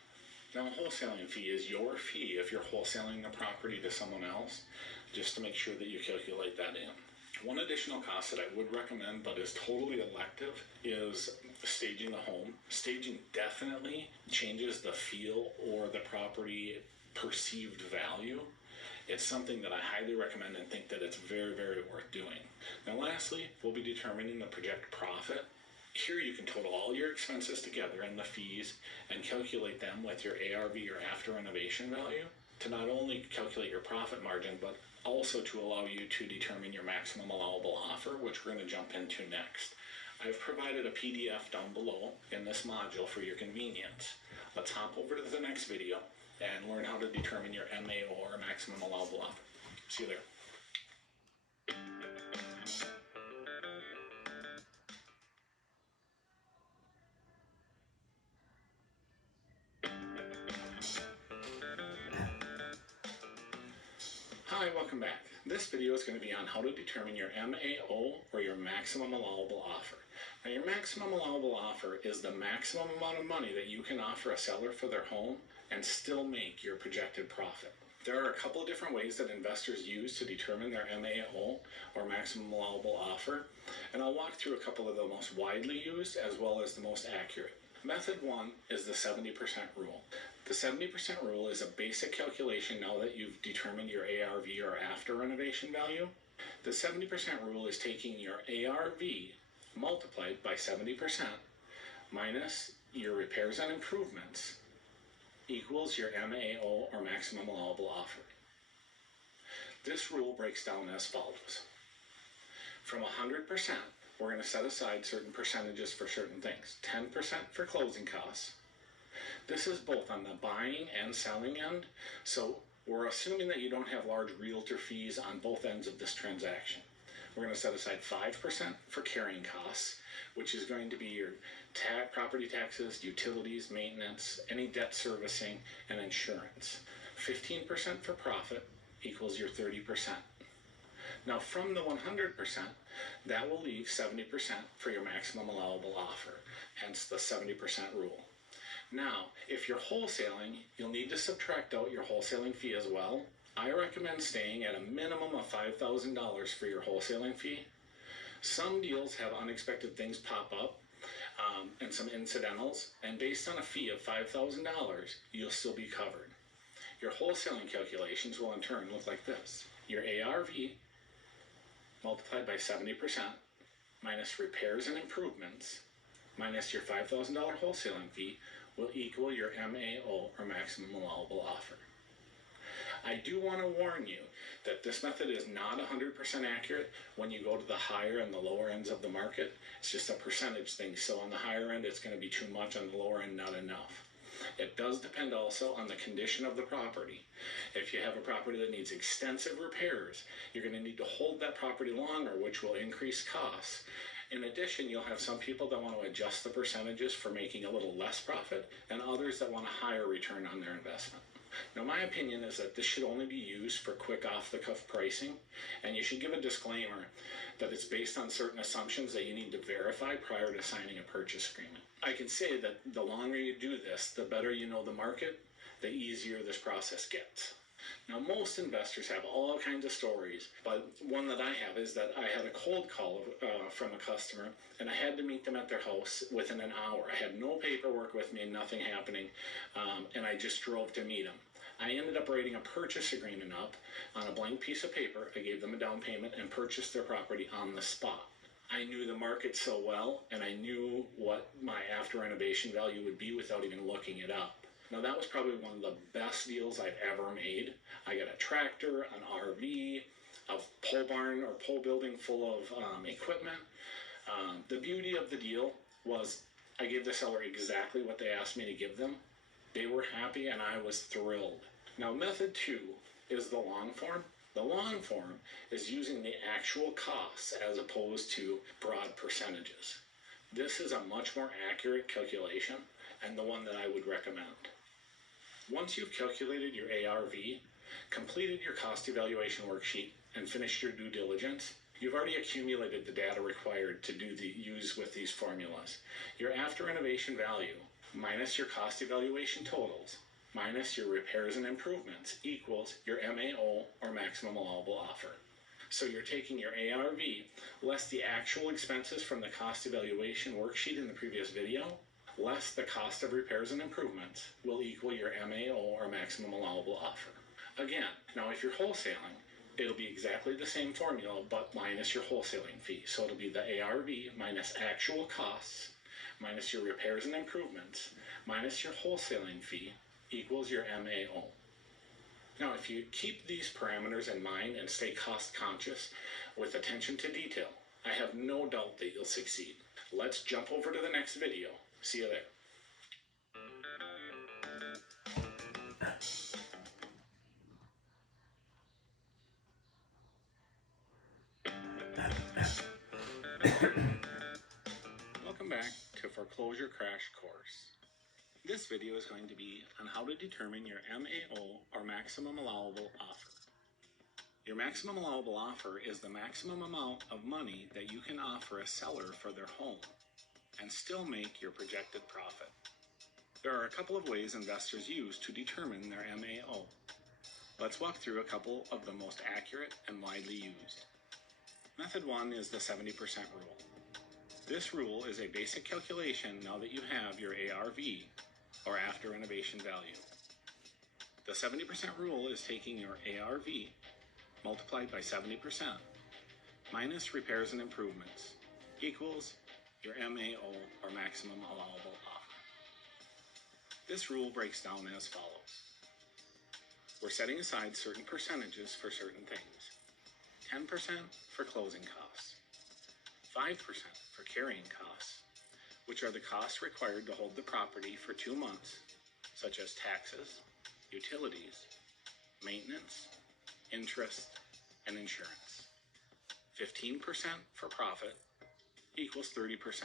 Now, a wholesaling fee is your fee if you're wholesaling the property to someone else, just to make sure that you calculate that in. One additional cost that I would recommend, but is totally elective, is staging the home. Staging definitely changes the feel or the property perceived value. It's something that I highly recommend and think that it's very, very worth doing. Now, lastly, we'll be determining the projected profit. Here you can total all your expenses together and the fees and calculate them with your ARV or after renovation value to not only calculate your profit margin, but also to allow you to determine your maximum allowable offer, which we're going to jump into next. I've provided a PDF down below in this module for your convenience. Let's hop over to the next video and learn how to determine your MAO or maximum allowable offer. See you there. Hi, welcome back. This video is going to be on how to determine your MAO or your maximum allowable offer. Now, your maximum allowable offer is the maximum amount of money that you can offer a seller for their home and still make your projected profit. There are a couple of different ways that investors use to determine their MAO or maximum allowable offer, and I'll walk through a couple of the most widely used as well as the most accurate. Method 1 is the 70% rule. The 70% rule is a basic calculation now that you've determined your ARV or after renovation value. The 70% rule is taking your ARV multiplied by 70% minus your repairs and improvements equals your MAO or maximum allowable offer. This rule breaks down as follows. From 100%, we're going to set aside certain percentages for certain things. 10% for closing costs. This is both on the buying and selling end, so we're assuming that you don't have large realtor fees on both ends of this transaction. We're going to set aside 5% for carrying costs, which is going to be your property taxes, utilities, maintenance, any debt servicing, and insurance. 15% for profit equals your 30%. Now from the 100%, that will leave 70% for your maximum allowable offer, hence the 70% rule. Now, if you're wholesaling, you'll need to subtract out your wholesaling fee as well. I recommend staying at a minimum of $5,000 for your wholesaling fee. Some deals have unexpected things pop up and some incidentals, and based on a fee of $5,000, you'll still be covered. Your wholesaling calculations will in turn look like this. Your ARV multiplied by 70% minus repairs and improvements minus your $5,000 wholesaling fee will equal your MAO, or maximum allowable offer. I do want to warn you that this method is not 100% accurate when you go to the higher and the lower ends of the market. It's just a percentage thing, so on the higher end it's going to be too much, on the lower end not enough. It does depend also on the condition of the property. If you have a property that needs extensive repairs, you're going to need to hold that property longer, which will increase costs. In addition, you'll have some people that want to adjust the percentages for making a little less profit, and others that want a higher return on their investment. Now, my opinion is that this should only be used for quick off-the-cuff pricing, and you should give a disclaimer that it's based on certain assumptions that you need to verify prior to signing a purchase agreement. I can say that the longer you do this, the better you know the market, the easier this process gets. Now, most investors have all kinds of stories, but one that I have is that I had a cold call from a customer, and I had to meet them at their house within an hour. I had no paperwork with me, nothing happening, and I just drove to meet them. I ended up writing a purchase agreement up on a blank piece of paper. I gave them a down payment and purchased their property on the spot. I knew the market so well, and I knew what my after renovation value would be without even looking it up. Now, that was probably one of the best deals I've ever made. I got a tractor, an RV, a pole barn or pole building full of equipment. The beauty of the deal was I gave the seller exactly what they asked me to give them. They were happy and I was thrilled. Now, method 2 is the long form. The long form is using the actual costs as opposed to broad percentages. This is a much more accurate calculation and the one that I would recommend. Once you've calculated your ARV, completed your cost evaluation worksheet, and finished your due diligence, you've already accumulated the data required to use with these formulas. Your after renovation value minus your cost evaluation totals minus your repairs and improvements equals your MAO, or maximum allowable offer. So you're taking your ARV less the actual expenses from the cost evaluation worksheet in the previous video, less the cost of repairs and improvements will equal your MAO, or maximum allowable offer. Again, now if you're wholesaling, it'll be exactly the same formula, but minus your wholesaling fee. So it'll be the ARV minus actual costs, minus your repairs and improvements, minus your wholesaling fee equals your MAO. Now, if you keep these parameters in mind and stay cost conscious with attention to detail, I have no doubt that you'll succeed. Let's jump over to the next video. See you there. Welcome back to Foreclosure Crash Course. This video is going to be on how to determine your MAO, or maximum allowable offer. Your maximum allowable offer is the maximum amount of money that you can offer a seller for their home and still make your projected profit. There are a couple of ways investors use to determine their MAO. Let's walk through a couple of the most accurate and widely used. Method 1 is the 70% rule. This rule is a basic calculation now that you have your ARV, or after renovation value. The 70% rule is taking your ARV multiplied by 70% minus repairs and improvements equals your MAO, or maximum allowable offer. This rule breaks down as follows. We're setting aside certain percentages for certain things. 10% for closing costs, 5% for carrying costs, which are the costs required to hold the property for 2 months, such as taxes, utilities, maintenance, interest, and insurance. 15% for profit equals 30%.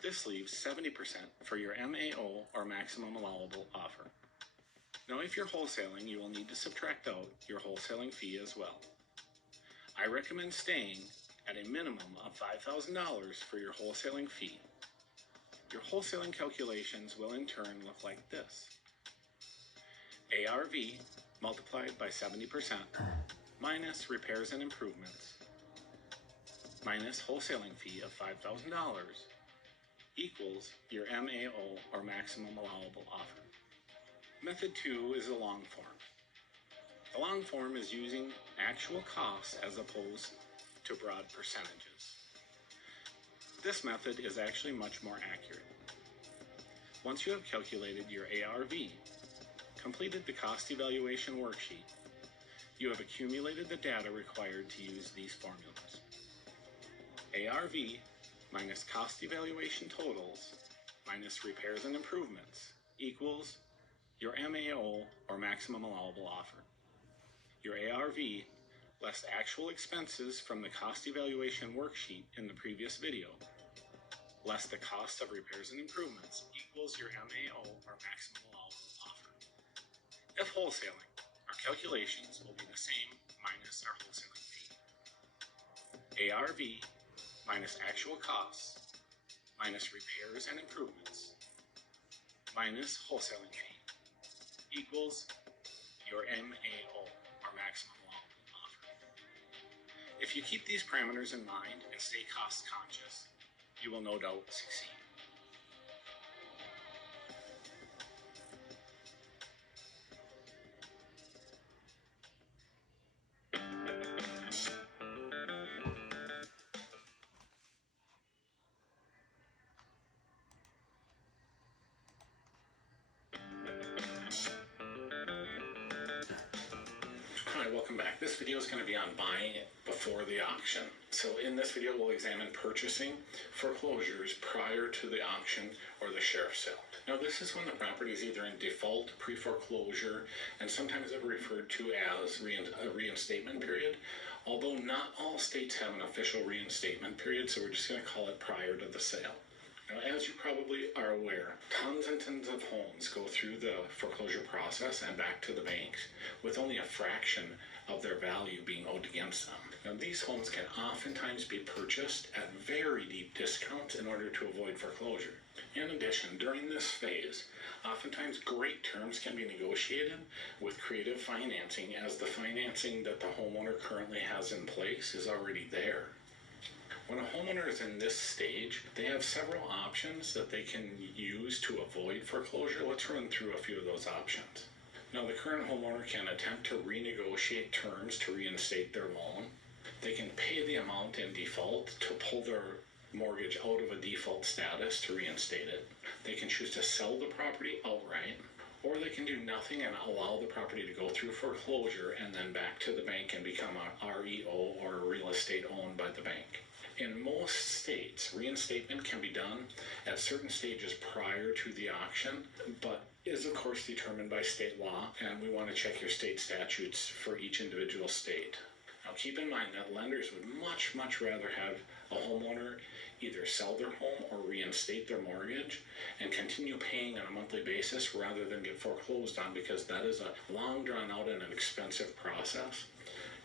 This leaves 70% for your MAO, or maximum allowable offer. Now, if you're wholesaling, you will need to subtract out your wholesaling fee as well. I recommend staying at a minimum of $5,000 for your wholesaling fee. Your wholesaling calculations will in turn look like this. ARV multiplied by 70% minus repairs and improvements minus wholesaling fee of $5,000 equals your MAO, or maximum allowable offer. Method 2 is the long form. The long form is using actual costs as opposed to broad percentages. This method is actually much more accurate. Once you have calculated your ARV, completed the cost evaluation worksheet, you have accumulated the data required to use these formulas. ARV minus cost evaluation totals minus repairs and improvements equals your MAO, or maximum allowable offer. Your ARV less actual expenses from the cost evaluation worksheet in the previous video less the cost of repairs and improvements equals your MAO, or maximum allowable offer. If wholesaling, our calculations will be the same minus our wholesaling fee. ARV minus actual costs minus repairs and improvements minus wholesaling fee equals your MAO, or maximum allowable offer. If you keep these parameters in mind and stay cost conscious, you will no doubt succeed. Hi, welcome back. This video is going to be on buying it before the auction. So in this video, we'll examine purchasing foreclosures prior to the auction or the sheriff's sale. Now, this is when the property is either in default, pre-foreclosure, and sometimes it's referred to as a reinstatement period. Although not all states have an official reinstatement period, so we're just going to call it prior to the sale. Now, as you probably are aware, tons and tons of homes go through the foreclosure process and back to the banks with only a fraction of their value being owed against them. Now, these homes can oftentimes be purchased at very deep discounts in order to avoid foreclosure. In addition, during this phase, oftentimes great terms can be negotiated with creative financing, as the financing that the homeowner currently has in place is already there. When a homeowner is in this stage, they have several options that they can use to avoid foreclosure. Let's run through a few of those options. Now, the current homeowner can attempt to renegotiate terms to reinstate their loan. They can pay the amount in default to pull their mortgage out of a default status to reinstate it. They can choose to sell the property outright, or they can do nothing and allow the property to go through foreclosure and then back to the bank and become a REO, or a real estate owned by the bank. In most states, reinstatement can be done at certain stages prior to the auction, but is of course determined by state law, and we want to check your state statutes for each individual state. Now, keep in mind that lenders would much rather have a homeowner either sell their home or reinstate their mortgage and continue paying on a monthly basis rather than get foreclosed on, because that is a long, drawn out and an expensive process.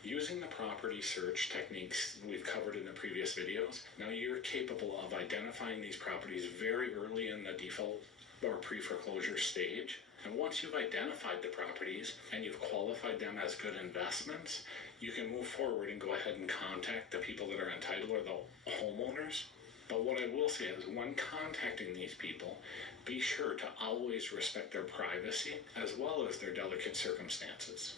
Using the property search techniques we've covered in the previous videos, now you're capable of identifying these properties very early in the default or pre-foreclosure stage. And once you've identified the properties and you've qualified them as good investments, you can move forward and go ahead and contact the people that are entitled, or the homeowners. But what I will say is, when contacting these people, be sure to always respect their privacy as well as their delicate circumstances.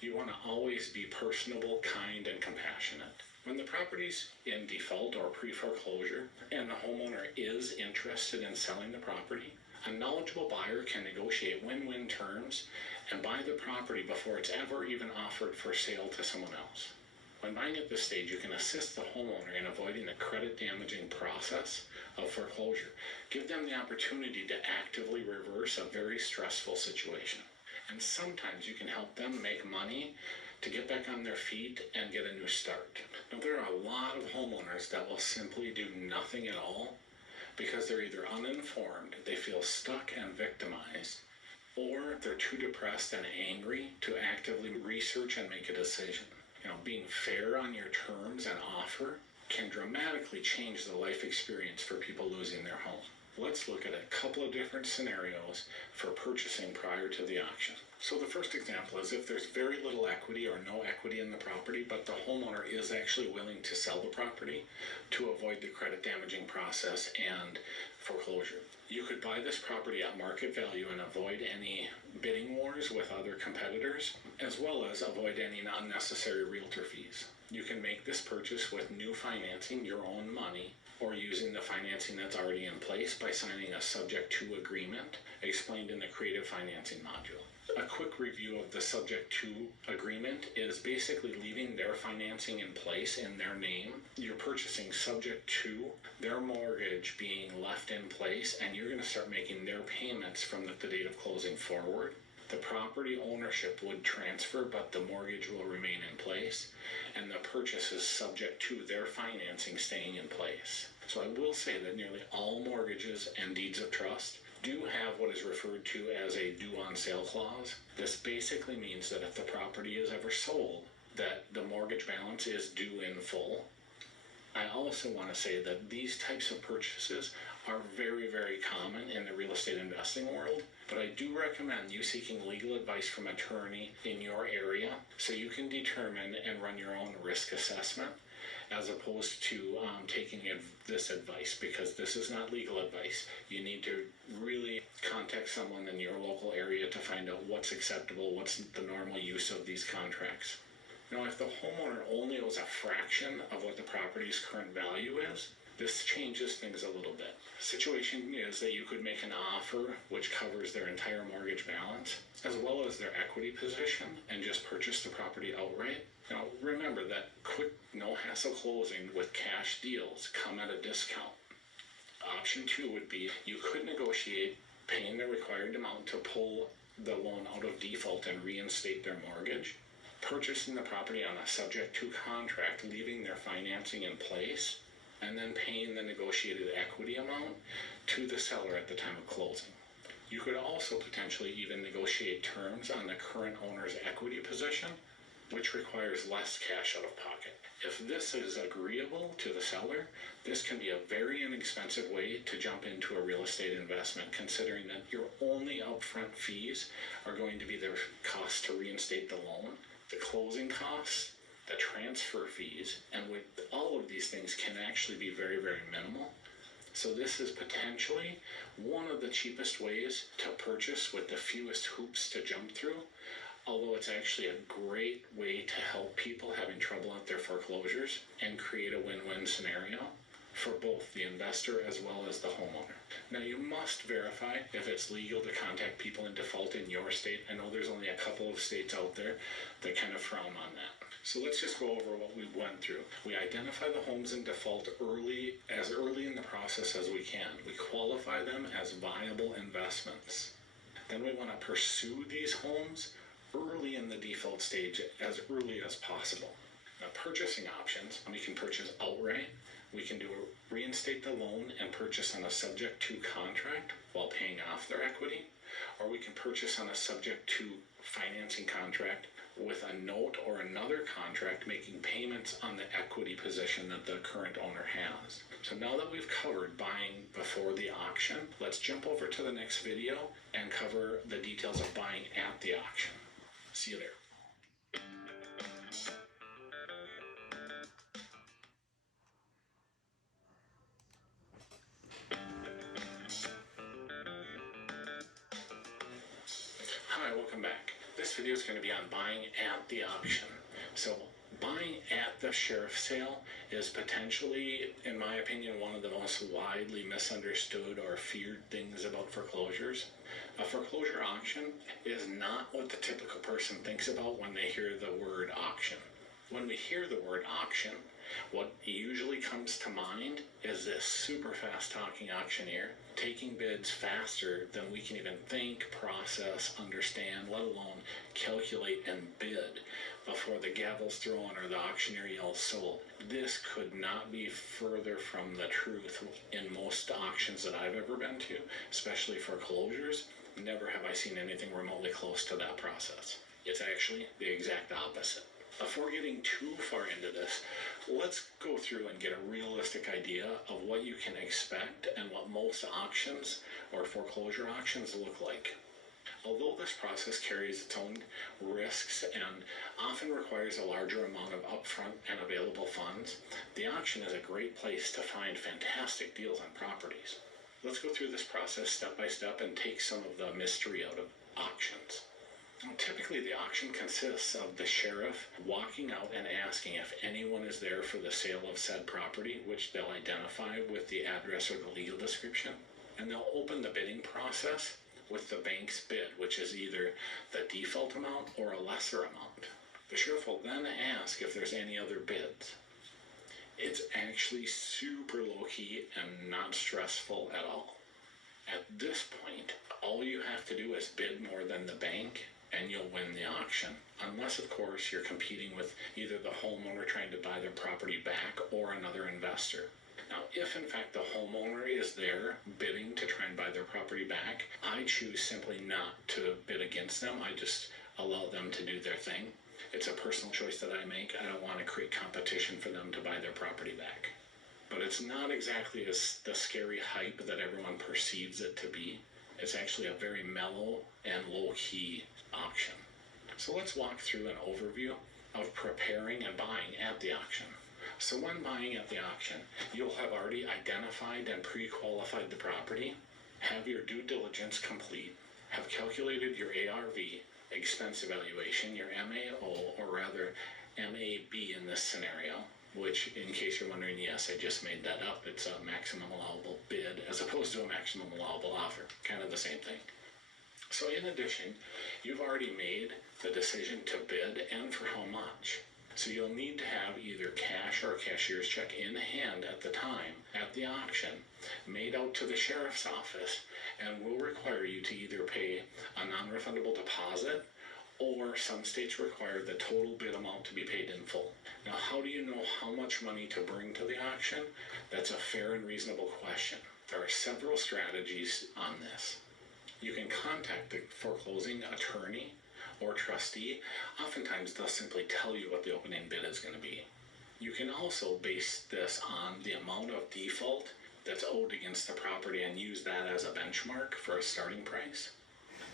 You want to always be personable, kind, and compassionate. When the property's in default or pre-foreclosure and the homeowner is interested in selling the property, a knowledgeable buyer can negotiate win-win terms and buy the property before it's ever even offered for sale to someone else. When buying at this stage, you can assist the homeowner in avoiding the credit-damaging process of foreclosure. Give them the opportunity to actively reverse a very stressful situation. And sometimes you can help them make money to get back on their feet and get a new start. Now, there are a lot of homeowners that will simply do nothing at all because they're either uninformed, they feel stuck and victimized, or they're too depressed and angry to actively research and make a decision. Being fair on your terms and offer can dramatically change the life experience for people losing their home. Let's look at a couple of different scenarios for purchasing prior to the auction. So the first example is if there's very little equity or no equity in the property, but the homeowner is actually willing to sell the property to avoid the credit damaging process and foreclosure. You could buy this property at market value and avoid any bidding wars with other competitors, as well as avoid any unnecessary realtor fees. You can make this purchase with new financing, your own money, or using the financing that's already in place by signing a subject to agreement explained in the creative financing module. A quick review of the subject to agreement is basically leaving their financing in place in their name. You're purchasing subject to their mortgage being left in place, and you're going to start making their payments from the date of closing forward. The property ownership would transfer, but the mortgage will remain in place, and the purchase is subject to their financing staying in place. So I will say that nearly all mortgages and deeds of trust do have what is referred to as a due on sale clause. This basically means that if the property is ever sold, that the mortgage balance is due in full. I also want to say that these types of purchases are very, very common in the real estate investing world, but I do recommend you seeking legal advice from an attorney in your area so you can determine and run your own risk assessment, as opposed to taking this advice, because this is not legal advice. You need to really contact someone in your local area to find out what's acceptable, what's the normal use of these contracts. If the homeowner only owes a fraction of what the property's current value is, this changes things a little bit. The situation is that you could make an offer which covers their entire mortgage balance, as well as their equity position, and just purchase the property outright. Now, remember that quick, no-hassle closing with cash deals come at a discount. Option 2 would be you could negotiate paying the required amount to pull the loan out of default and reinstate their mortgage, purchasing the property on a subject-to contract, leaving their financing in place, and then paying the negotiated equity amount to the seller at the time of closing. You could also potentially even negotiate terms on the current owner's equity position, which requires less cash out of pocket. If this is agreeable to the seller, this can be a very inexpensive way to jump into a real estate investment, considering that your only upfront fees are going to be the cost to reinstate the loan, the closing costs, the transfer fees, and with all of these things can actually be very, very minimal. So this is potentially one of the cheapest ways to purchase with the fewest hoops to jump through, although it's actually a great way to help people having trouble at their foreclosures and create a win-win scenario for both the investor as well as the homeowner. Now, you must verify if it's legal to contact people in default in your state. I know there's only a couple of states out there that kind of frown on that. So let's just go over what we went through. We identify the homes in default early in the process as we can. We qualify them as viable investments. Then we want to pursue these homes early in the default stage, as early as possible. Now, purchasing options, we can purchase outright. We can reinstate the loan and purchase on a subject to contract while paying off their equity, or we can purchase on a subject to financing contract with a note or another contract making payments on the equity position that the current owner has. So now that we've covered buying before the auction, let's jump over to the next video and cover the details of buying at the auction. See you there. Hi, welcome back. This video is going to be on buying at the auction. So buying at the sheriff's sale is potentially, in my opinion, one of the most widely misunderstood or feared things about foreclosures. A foreclosure auction is not what the typical person thinks about when they hear the word auction. When we hear the word auction, what usually comes to mind is this super fast talking auctioneer taking bids faster than we can even think, process, understand, let alone calculate and bid before the gavel's thrown or the auctioneer yells sold. This could not be further from the truth in most auctions that I've ever been to, especially for closures. Never have I seen anything remotely close to that process. It's actually the exact opposite. Before getting too far into this, let's go through and get a realistic idea of what you can expect and what most auctions or foreclosure auctions look like. Although this process carries its own risks and often requires a larger amount of upfront and available funds, the auction is a great place to find fantastic deals on properties. Let's go through this process step by step and take some of the mystery out of auctions. Typically, the auction consists of the sheriff walking out and asking if anyone is there for the sale of said property, which they'll identify with the address or the legal description. And they'll open the bidding process with the bank's bid, which is either the default amount or a lesser amount. The sheriff will then ask if there's any other bids. It's actually super low-key and not stressful at all. At this point, all you have to do is bid more than the bank, and you'll win the auction. Unless, of course, you're competing with either the homeowner trying to buy their property back or another investor. Now, if in fact the homeowner is there bidding to try and buy their property back, I choose simply not to bid against them. I just allow them to do their thing. It's a personal choice that I make. I don't want to create competition for them to buy their property back. But it's not exactly as the scary hype that everyone perceives it to be. It's actually a very mellow and low-key auction. So let's walk through an overview of preparing and buying at the auction. So when buying at the auction, you'll have already identified and pre-qualified the property, have your due diligence complete, have calculated your ARV, expense evaluation, your MAO, or rather MAB in this scenario, which, in case you're wondering, yes, I just made that up. It's a maximum allowable bid as opposed to a maximum allowable offer. Kind of the same thing. So in addition, you've already made the decision to bid and for how much. So you'll need to have either cash or a cashier's check in hand at the time at the auction, made out to the sheriff's office, and will require you to either pay a non-refundable deposit, or some states require the total bid amount to be paid in full. Now, how do you know how much money to bring to the auction? That's a fair and reasonable question. There are several strategies on this. You can contact the foreclosing attorney or trustee. Oftentimes they'll simply tell you what the opening bid is going to be. You can also base this on the amount of default that's owed against the property and use that as a benchmark for a starting price.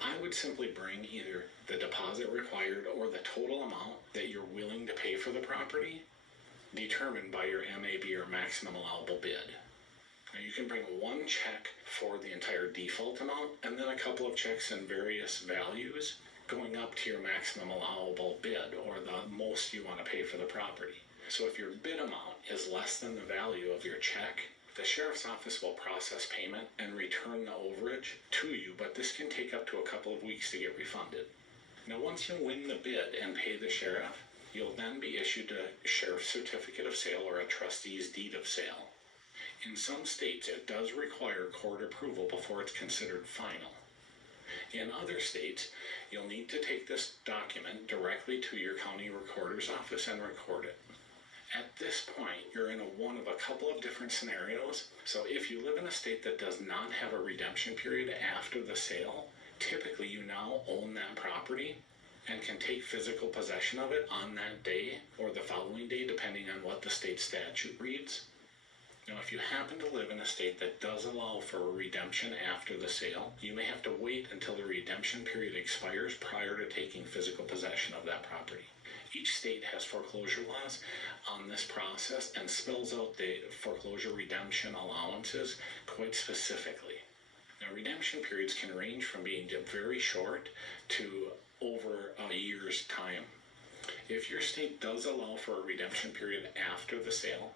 I would simply bring either the deposit required or the total amount that you're willing to pay for the property, determined by your MAB or maximum allowable bid. Now you can bring one check for the entire default amount and then a couple of checks in various values going up to your maximum allowable bid or the most you want to pay for the property. So if your bid amount is less than the value of your check, the sheriff's office will process payment and return the overage to you, but this can take up to a couple of weeks to get refunded. Now once you win the bid and pay the sheriff, you'll then be issued a sheriff's certificate of sale or a trustee's deed of sale. In some states, it does require court approval before it's considered final. In other states, you'll need to take this document directly to your county recorder's office and record it. At this point, you're in one of a couple of different scenarios. So if you live in a state that does not have a redemption period after the sale, typically you now own that property and can take physical possession of it on that day or the following day, depending on what the state statute reads. Now, if you happen to live in a state that does allow for a redemption after the sale, you may have to wait until the redemption period expires prior to taking physical possession of that property. Each state has foreclosure laws on this process and spells out the foreclosure redemption allowances quite specifically. Now, redemption periods can range from being very short to over a year's time. If your state does allow for a redemption period after the sale,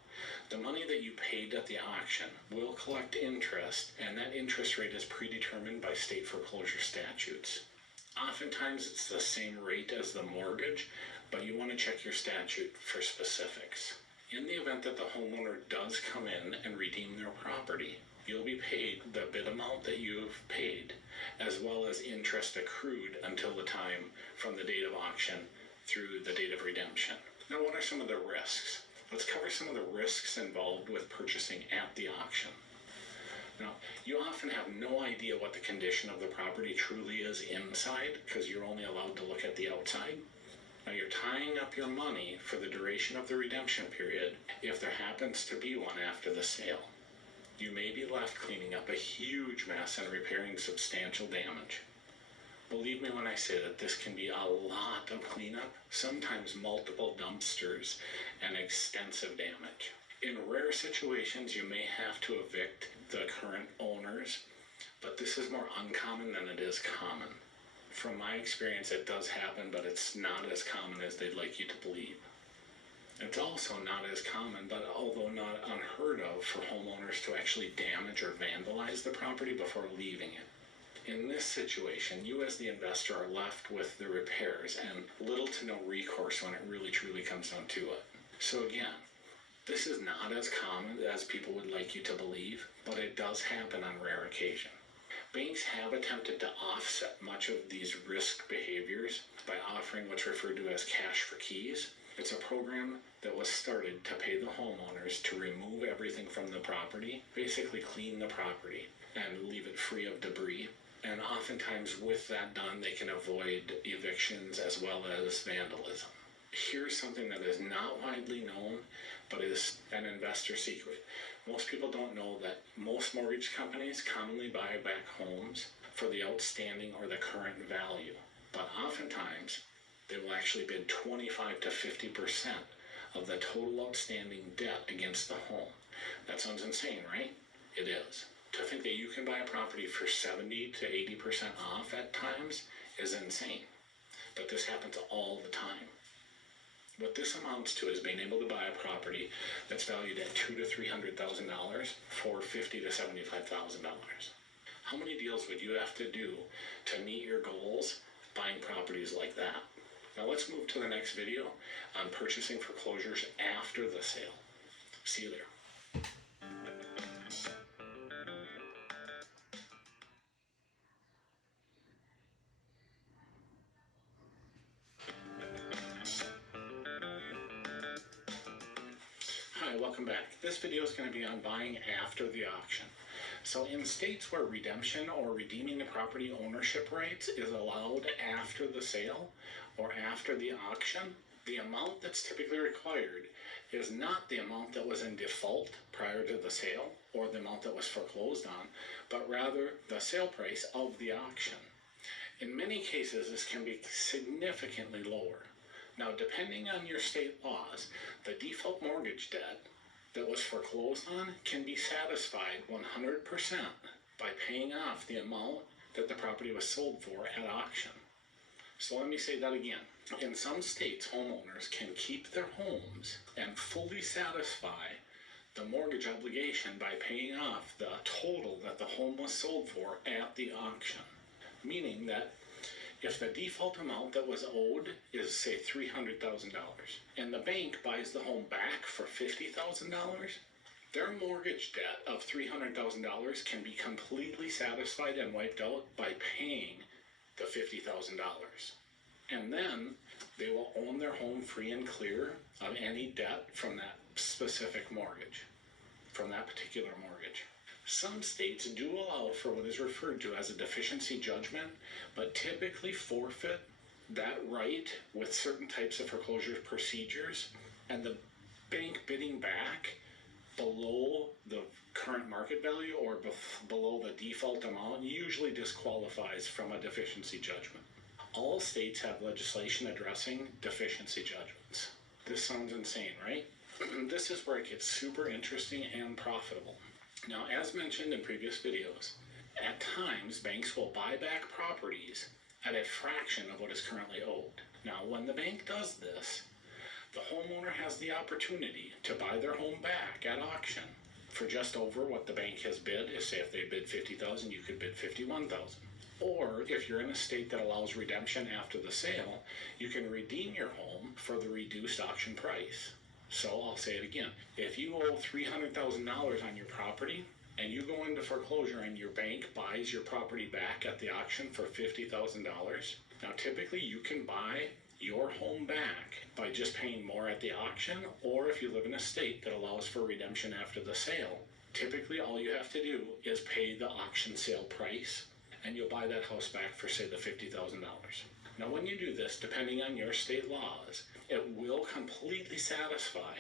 the money that you paid at the auction will collect interest, and that interest rate is predetermined by state foreclosure statutes. Oftentimes it's the same rate as the mortgage, but you want to check your statute for specifics. In the event that the homeowner does come in and redeem their property, you'll be paid the bid amount that you've paid, as well as interest accrued until the time from the date of auction through the date of redemption. Now, what are some of the risks? Let's cover some of the risks involved with purchasing at the auction. Now, you often have no idea what the condition of the property truly is inside because you're only allowed to look at the outside. Now, you're tying up your money for the duration of the redemption period if there happens to be one after the sale. You may be left cleaning up a huge mess and repairing substantial damage. Believe me when I say that this can be a lot of cleanup, sometimes multiple dumpsters, and extensive damage. In rare situations, you may have to evict the current owners, but this is more uncommon than it is common. From my experience, it does happen, but it's not as common as they'd like you to believe. It's also not as common, but although not unheard of, for homeowners to actually damage or vandalize the property before leaving it. In this situation, you as the investor are left with the repairs and little to no recourse when it really truly comes down to it. So again, this is not as common as people would like you to believe, but it does happen on rare occasion. Banks have attempted to offset much of these risk behaviors by offering what's referred to as cash for keys. It's a program that was started to pay the homeowners to remove everything from the property, basically clean the property and leave it free of debris. And oftentimes with that done, they can avoid evictions as well as vandalism. Here's something that is not widely known, but is an investor secret. Most people don't know that most mortgage companies commonly buy back homes for the outstanding or the current value. But oftentimes, they will actually bid 25 to 50% of the total outstanding debt against the home. That sounds insane, right? It is. To think that you can buy a property for 70 to 80% off at times is insane. But this happens all the time. What this amounts to is being able to buy a property that's valued at $200,000 to $300,000 for $50,000 to $75,000. How many deals would you have to do to meet your goals buying properties like that? Now let's move to the next video on purchasing foreclosures after the sale. See you there. Hi, welcome back. This video is going to be on buying after the auction. So in states where redemption or redeeming the property ownership rights is allowed after the sale or after the auction, the amount that's typically required is not the amount that was in default prior to the sale or the amount that was foreclosed on, but rather the sale price of the auction. In many cases, this can be significantly lower. Now, depending on your state laws, the default mortgage debt that was foreclosed on can be satisfied 100% by paying off the amount that the property was sold for at auction. So let me say that again. In some states, homeowners can keep their homes and fully satisfy the mortgage obligation by paying off the total that the home was sold for at the auction. Meaning that if the default amount that was owed is, say, $300,000, and the bank buys the home back for $50,000, their mortgage debt of $300,000 can be completely satisfied and wiped out by paying the $50,000. And then they will own their home free and clear of any debt from that specific mortgage, from that particular mortgage. Some states do allow for what is referred to as a deficiency judgment, but typically forfeit that right with certain types of foreclosure procedures, and the bank bidding back below the current market value or below the default amount usually disqualifies from a deficiency judgment. All states have legislation addressing deficiency judgments. This sounds insane, right? This is where it gets super interesting and profitable. Now, as mentioned in previous videos, at times banks will buy back properties at a fraction of what is currently owed. Now, when the bank does this, the homeowner has the opportunity to buy their home back at auction for just over what the bank has bid. Say if they bid $50,000, you could bid $51,000. Or if you're in a state that allows redemption after the sale, you can redeem your home for the reduced auction price. So I'll say it again. If you owe $300,000 on your property and you go into foreclosure and your bank buys your property back at the auction for $50,000, now typically you can buy your home back by just paying more at the auction, or if you live in a state that allows for redemption after the sale, typically all you have to do is pay the auction sale price and you'll buy that house back for, say, the $50,000. Now, when you do this, depending on your state laws, it will completely satisfy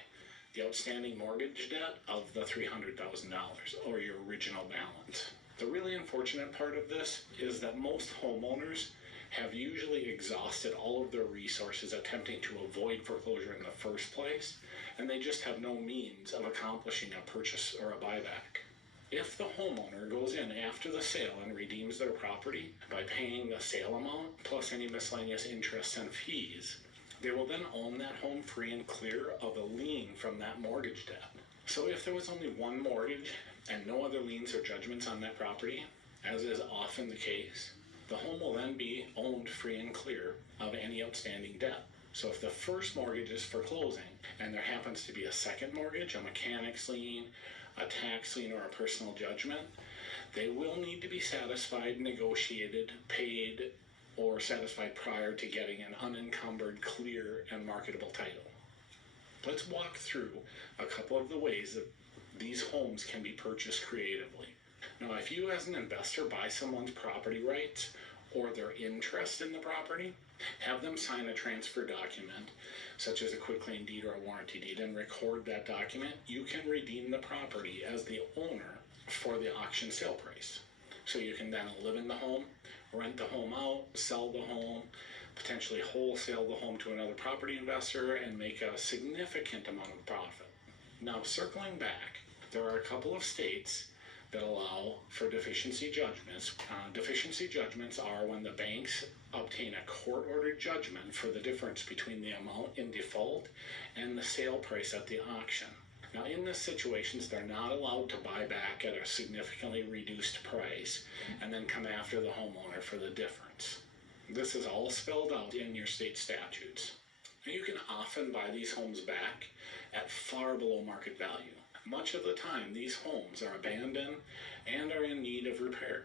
the outstanding mortgage debt of the $300,000 or your original balance. The really unfortunate part of this is that most homeowners have usually exhausted all of their resources attempting to avoid foreclosure in the first place, and they just have no means of accomplishing a purchase or a buyback. If the homeowner goes in after the sale and redeems their property by paying the sale amount plus any miscellaneous interest and fees, they will then own that home free and clear of a lien from that mortgage debt. So if there was only one mortgage and no other liens or judgments on that property, as is often the case, the home will then be owned free and clear of any outstanding debt. So if the first mortgage is foreclosing and there happens to be a second mortgage, a mechanics lien, a tax lien, or a personal judgment, they will need to be satisfied, negotiated, paid, or satisfied prior to getting an unencumbered, clear, and marketable title. Let's walk through a couple of the ways that these homes can be purchased creatively. Now, if you as an investor buy someone's property rights or their interest in the property, have them sign a transfer document, such as a quitclaim deed or a warranty deed, and record that document, you can redeem the property as the owner for the auction sale price. So you can then live in the home, rent the home out, sell the home, potentially wholesale the home to another property investor, and make a significant amount of profit. Now, circling back, there are a couple of states that allow for deficiency judgments. Deficiency judgments are when the banks obtain a court-ordered judgment for the difference between the amount in default and the sale price at the auction. Now, in these situations, they're not allowed to buy back at a significantly reduced price and then come after the homeowner for the difference. This is all spelled out in your state statutes. Now, you can often buy these homes back at far below market value. Much of the time, these homes are abandoned and are in need of repair.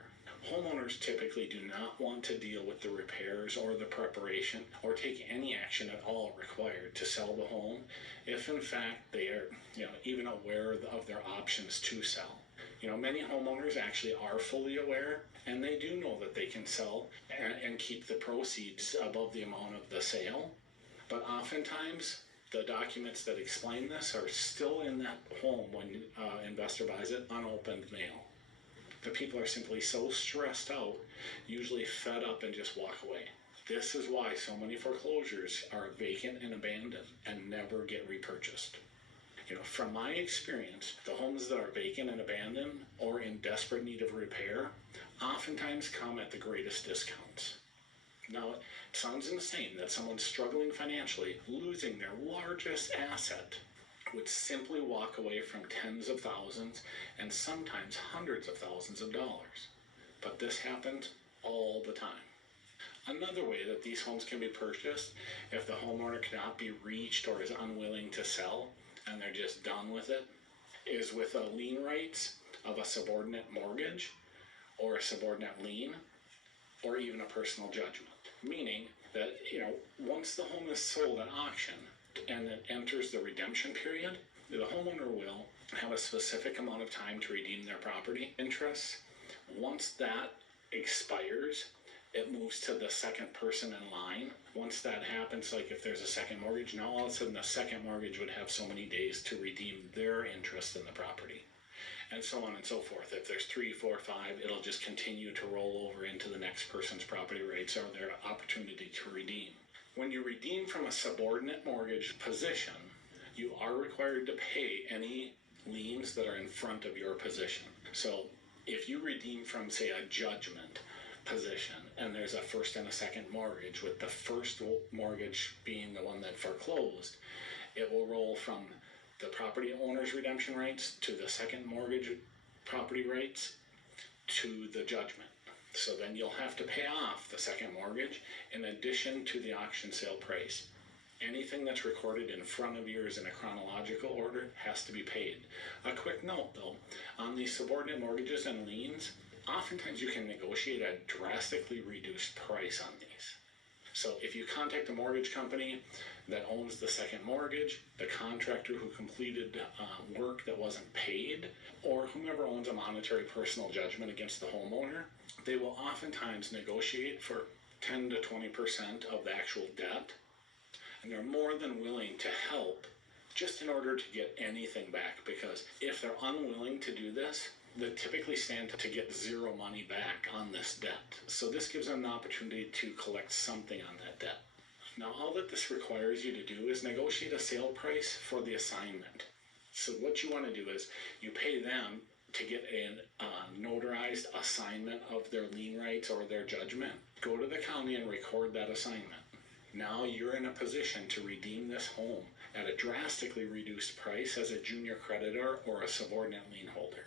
Homeowners typically do not want to deal with the repairs or the preparation or take any action at all required to sell the home if in fact they are even aware of their options to sell. Many homeowners actually are fully aware, and they do know that they can sell and keep the proceeds above the amount of the sale, but oftentimes the documents that explain this are still in that home when investor buys it, unopened mail. The people are simply so stressed out, usually fed up, and just walk away. This is why so many foreclosures are vacant and abandoned and never get repurchased. From my experience, the homes that are vacant and abandoned or in desperate need of repair oftentimes come at the greatest discounts. Now, it sounds insane that someone struggling financially, losing their largest asset, would simply walk away from tens of thousands and sometimes hundreds of thousands of dollars. But this happens all the time. Another way that these homes can be purchased, if the homeowner cannot be reached or is unwilling to sell and they're just done with it, is with a lien rights of a subordinate mortgage or a subordinate lien or even a personal judgment. Meaning that, once the home is sold at auction and it enters the redemption period, the homeowner will have a specific amount of time to redeem their property interests. Once that expires, it moves to the second person in line. Once that happens, like if there's a second mortgage, now all of a sudden the second mortgage would have so many days to redeem their interest in the property, and so on and so forth. If there's 3, 4, 5, it'll just continue to roll over into the next person's property rights or their opportunity to redeem. When you redeem from a subordinate mortgage position, you are required to pay any liens that are in front of your position. So if you redeem from, say, a judgment position and there's a first and a second mortgage, with the first mortgage being the one that foreclosed, it will roll from the property owner's redemption rights to the second mortgage property rights to the judgment. So then you'll have to pay off the second mortgage in addition to the auction sale price. Anything that's recorded in front of yours in a chronological order has to be paid. A quick note though, on these subordinate mortgages and liens, oftentimes you can negotiate a drastically reduced price on these. So if you contact a mortgage company that owns the second mortgage, the contractor who completed work that wasn't paid, or whomever owns a monetary personal judgment against the homeowner, they will oftentimes negotiate for 10 to 20% of the actual debt, and they're more than willing to help just in order to get anything back, because if they're unwilling to do this, they typically stand to get zero money back on this debt. So this gives them the opportunity to collect something on that debt. Now, all that this requires you to do is negotiate a sale price for the assignment. So what you want to do is you pay them to get a notarized assignment of their lien rights or their judgment. Go to the county and record that assignment. Now you're in a position to redeem this home at a drastically reduced price as a junior creditor or a subordinate lien holder.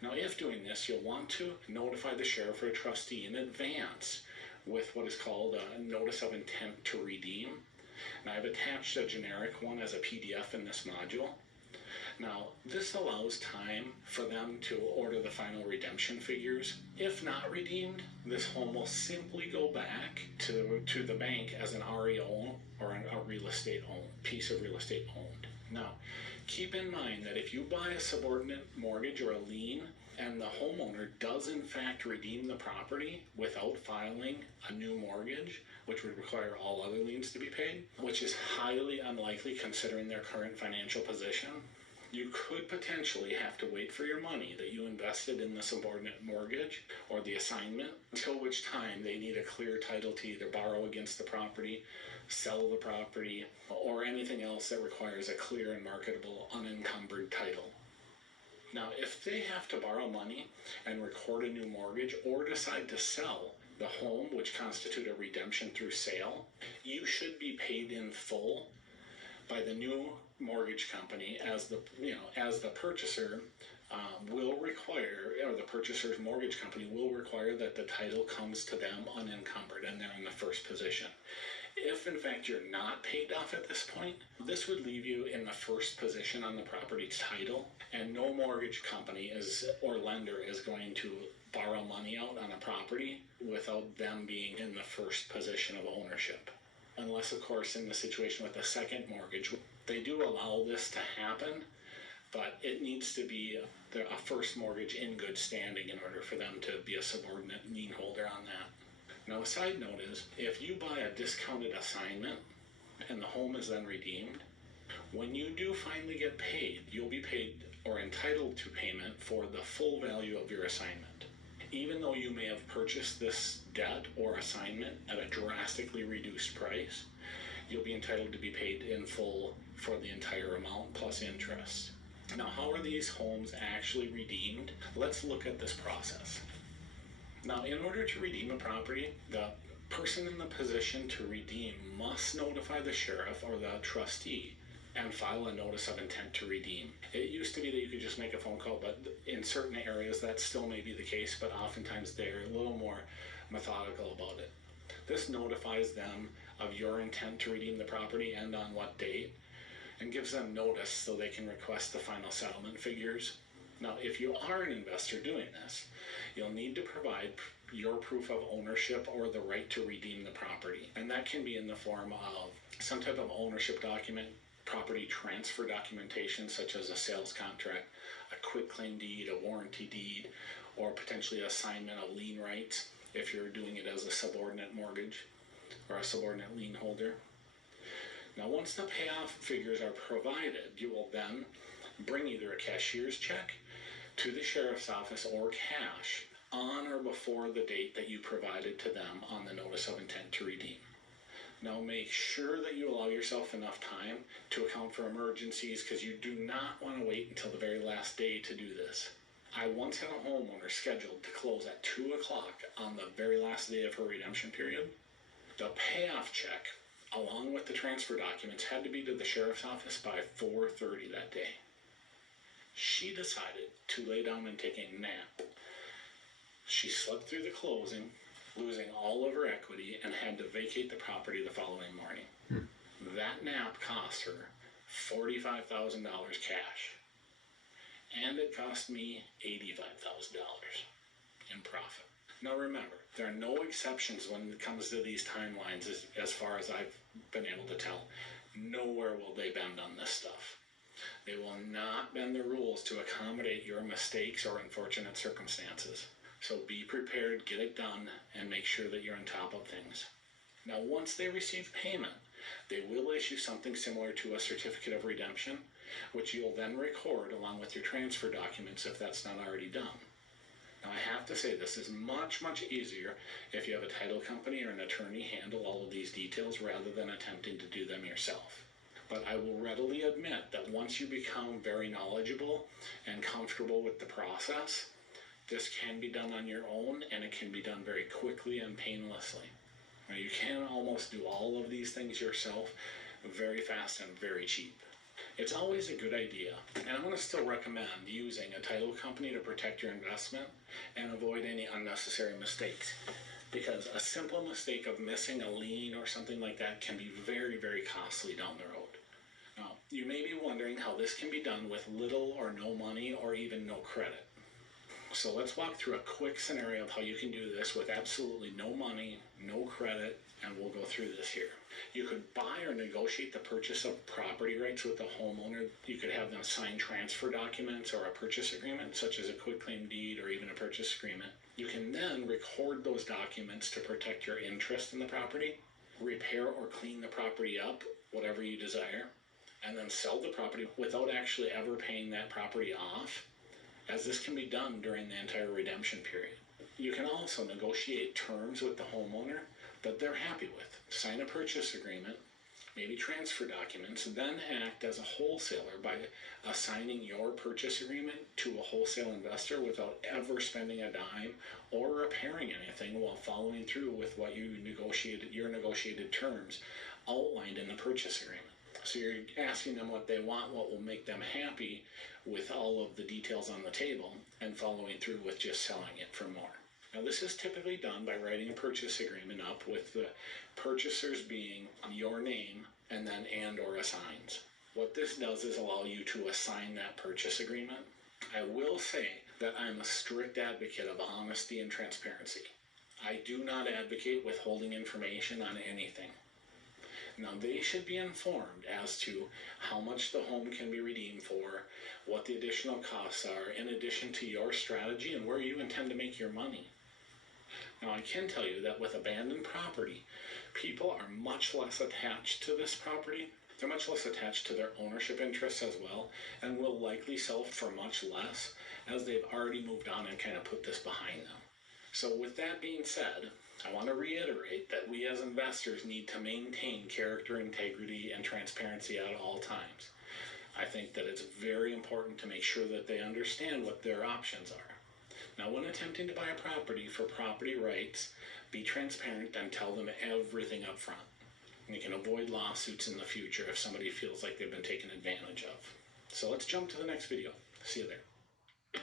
Now, if doing this, you'll want to notify the sheriff or trustee in advance with what is called a notice of intent to redeem. And I've attached a generic one as a PDF in this module. Now, this allows time for them to order the final redemption figures. If not redeemed, this home will simply go back to the bank as an REO or a real estate owned piece of real estate owned. Now, keep in mind that if you buy a subordinate mortgage or a lien and the homeowner does in fact redeem the property without filing a new mortgage, which would require all other liens to be paid, which is highly unlikely considering their current financial position, you could potentially have to wait for your money that you invested in the subordinate mortgage or the assignment, until which time they need a clear title to either borrow against the property, sell the property, or anything else that requires a clear and marketable unencumbered title. Now, if they have to borrow money and record a new mortgage or decide to sell the home, which constitute a redemption through sale, you should be paid in full by the new mortgage company as the purchaser will require, or the purchaser's mortgage company will require that the title comes to them unencumbered and they're in the first position. If in fact you're not paid off at this point, this would leave you in the first position on the property's title, and no mortgage company or lender is going to borrow money out on a property without them being in the first position of ownership. Unless, of course, in the situation with a second mortgage, they do allow this to happen, but it needs to be a first mortgage in good standing in order for them to be a subordinate lien holder on that. Now, a side note is, if you buy a discounted assignment and the home is then redeemed, when you do finally get paid, you'll be paid or entitled to payment for the full value of your assignment. Even though you may have purchased this debt or assignment at a drastically reduced price, you'll be entitled to be paid in full for the entire amount plus interest. Now, how are these homes actually redeemed? Let's look at this process. Now, in order to redeem a property, the person in the position to redeem must notify the sheriff or the trustee and file a notice of intent to redeem. It used to be that you could just make a phone call, but in certain areas that still may be the case, but oftentimes they're a little more methodical about it. This notifies them of your intent to redeem the property and on what date, and gives them notice so they can request the final settlement figures. Now, if you are an investor doing this, you'll need to provide your proof of ownership or the right to redeem the property. And that can be in the form of some type of ownership document, property transfer documentation, such as a sales contract, a quitclaim deed, a warranty deed, or potentially assignment of lien rights if you're doing it as a subordinate mortgage or a subordinate lien holder. Now, once the payoff figures are provided, you will then bring either a cashier's check to the sheriff's office or cash on or before the date that you provided to them on the notice of intent to redeem. Now, make sure that you allow yourself enough time to account for emergencies, because you do not want to wait until the very last day to do this. I once had a homeowner scheduled to close at 2 o'clock on the very last day of her redemption period. The payoff check, along with the transfer documents, had to be to the sheriff's office by 4:30 that day. She decided to lay down and take a nap She slept through the closing, losing all of her equity, and had to vacate the property the following morning. That nap cost her $45,000 cash, and it cost me $85,000 in profit. Now remember, there are no exceptions when it comes to these timelines as far as I've been able to tell. Nowhere will they bend on this stuff. They will not bend the rules to accommodate your mistakes or unfortunate circumstances. So be prepared, get it done, and make sure that you're on top of things. Now, once they receive payment, they will issue something similar to a certificate of redemption, which you'll then record along with your transfer documents if that's not already done. Now, I have to say this is much, much easier if you have a title company or an attorney handle all of these details rather than attempting to do them yourself. But I will readily admit that once you become very knowledgeable and comfortable with the process, this can be done on your own, and it can be done very quickly and painlessly. Now, you can almost do all of these things yourself very fast and very cheap. It's always a good idea, and I'm going to still recommend using a title company to protect your investment and avoid any unnecessary mistakes, because a simple mistake of missing a lien or something like that can be very, very costly down the road. Now, you may be wondering how this can be done with little or no money or even no credit. So let's walk through a quick scenario of how you can do this with absolutely no money, no credit, and we'll go through this here. You could buy or negotiate the purchase of property rights with the homeowner. You could have them sign transfer documents or a purchase agreement, such as a quitclaim deed or even a purchase agreement. You can then record those documents to protect your interest in the property, repair or clean the property up, whatever you desire, and then sell the property without actually ever paying that property off, as this can be done during the entire redemption period. You can also negotiate terms with the homeowner that they're happy with. Sign a purchase agreement, maybe transfer documents, and then act as a wholesaler by assigning your purchase agreement to a wholesale investor without ever spending a dime or repairing anything while following through with what you negotiated, your negotiated terms outlined in the purchase agreement. So you're asking them what they want, what will make them happy with all of the details on the table, and following through with just selling it for more. Now, this is typically done by writing a purchase agreement up with the purchasers being your name and then and or assigns. What this does is allow you to assign that purchase agreement. I will say that I'm a strict advocate of honesty and transparency. I do not advocate withholding information on anything. Now, they should be informed as to how much the home can be redeemed for, what the additional costs are, in addition to your strategy and where you intend to make your money. Now, I can tell you that with abandoned property, people are much less attached to this property. They're much less attached to their ownership interests as well, and will likely sell for much less as they've already moved on and kind of put this behind them. So with that being said, I want to reiterate that we as investors need to maintain character, integrity, and transparency at all times. I think that it's very important to make sure that they understand what their options are. Now, when attempting to buy a property for property rights, be transparent and tell them everything up front. And you can avoid lawsuits in the future if somebody feels like they've been taken advantage of. So let's jump to the next video. See you there.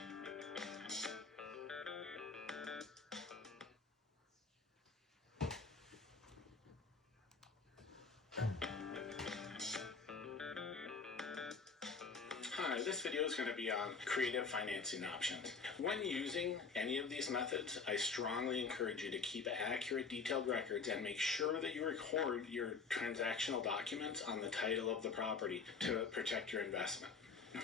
Hi, this video is going to be on creative financing options. When using any of these methods, I strongly encourage you to keep accurate, detailed records and make sure that you record your transactional documents on the title of the property to protect your investment.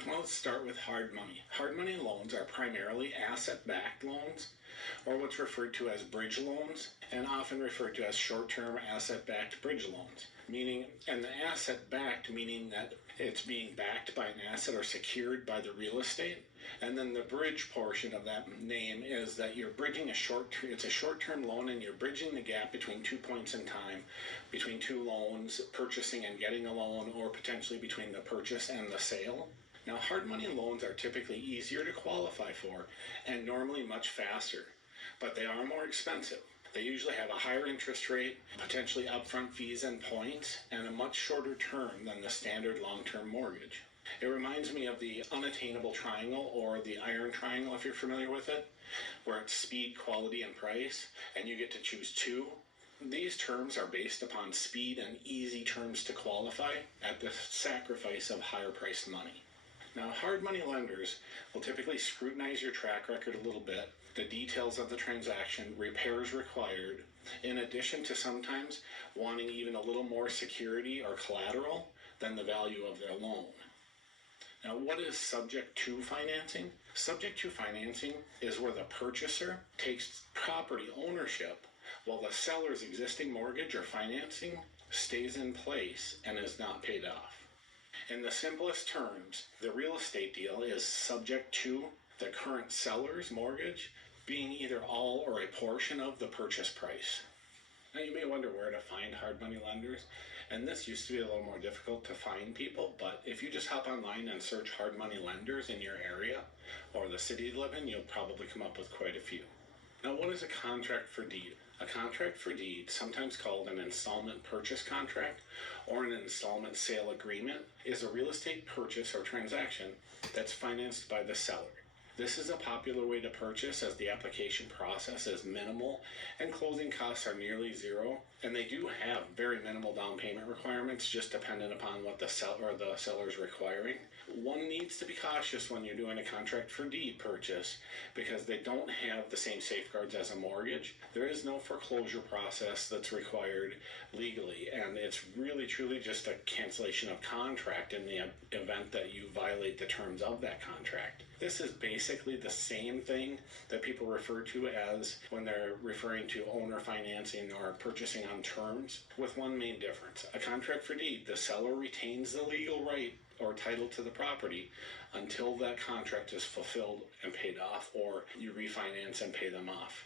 Well, let's start with hard money. Hard money loans are primarily asset-backed loans, or what's referred to as bridge loans, and often referred to as short-term asset-backed bridge loans. Meaning, and the asset-backed meaning that it's being backed by an asset or secured by the real estate. And then the bridge portion of that name is that you're bridging it's a short-term loan, and you're bridging the gap between 2 points in time, between two loans, purchasing and getting a loan, or potentially between the purchase and the sale. Now, hard money loans are typically easier to qualify for and normally much faster, but they are more expensive. They usually have a higher interest rate, potentially upfront fees and points, and a much shorter term than the standard long-term mortgage. It reminds me of the unattainable triangle, or the iron triangle if you're familiar with it, where it's speed, quality, and price, and you get to choose two. These terms are based upon speed and easy terms to qualify at the sacrifice of higher priced money. Now, hard money lenders will typically scrutinize your track record a little bit, the details of the transaction, repairs required, in addition to sometimes wanting even a little more security or collateral than the value of their loan. Now, what is subject to financing? Subject to financing is where the purchaser takes property ownership while the seller's existing mortgage or financing stays in place and is not paid off. In the simplest terms, the real estate deal is subject to the current seller's mortgage being either all or a portion of the purchase price. Now, you may wonder where to find hard money lenders, and this used to be a little more difficult to find people, but if you just hop online and search hard money lenders in your area or the city you live in, you'll probably come up with quite a few. Now, what is a contract for deed? A contract for deed, sometimes called an installment purchase contract or an installment sale agreement, is a real estate purchase or transaction that's financed by the seller. This is a popular way to purchase, as the application process is minimal and closing costs are nearly zero, and they do have very minimal down payment requirements, just dependent upon what the seller is requiring. One needs to be cautious when you're doing a contract for deed purchase because they don't have the same safeguards as a mortgage. There is no foreclosure process that's required legally, and it's really truly just a cancellation of contract in the event that you violate the terms of that contract. This is basically the same thing that people refer to as when they're referring to owner financing or purchasing on terms, with one main difference. A contract for deed, the seller retains the legal right or title to the property until that contract is fulfilled and paid off, or you refinance and pay them off.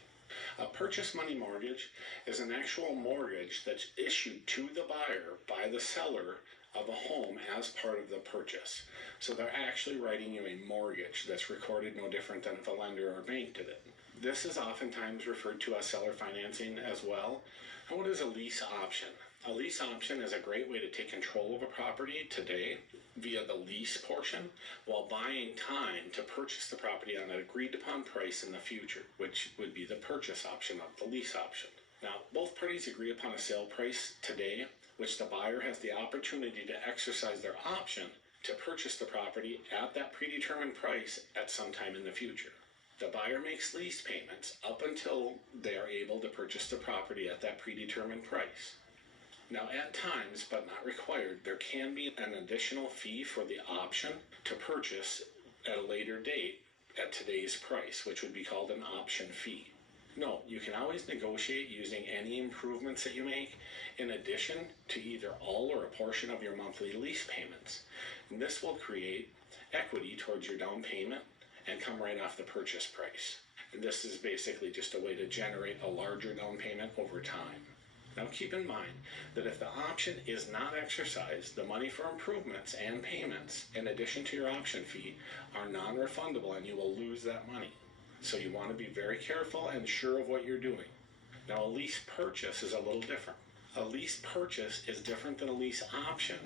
A purchase money mortgage is an actual mortgage that's issued to the buyer by the seller of a home as part of the purchase. So they're actually writing you a mortgage that's recorded no different than if a lender or bank did it. This is oftentimes referred to as seller financing as well. And what is a lease option? A lease option is a great way to take control of a property today via the lease portion, while buying time to purchase the property on an agreed upon price in the future, which would be the purchase option of the lease option. Now, both parties agree upon a sale price today, which the buyer has the opportunity to exercise their option to purchase the property at that predetermined price at some time in the future. The buyer makes lease payments up until they are able to purchase the property at that predetermined price. Now, at times, but not required, there can be an additional fee for the option to purchase at a later date at today's price, which would be called an option fee. Note, you can always negotiate using any improvements that you make in addition to either all or a portion of your monthly lease payments. And this will create equity towards your down payment and come right off the purchase price. And this is basically just a way to generate a larger down payment over time. Now, keep in mind that if the option is not exercised, the money for improvements and payments, in addition to your option fee, are non-refundable and you will lose that money. So you want to be very careful and sure of what you're doing. Now, a lease purchase is a little different. A lease purchase is different than a lease option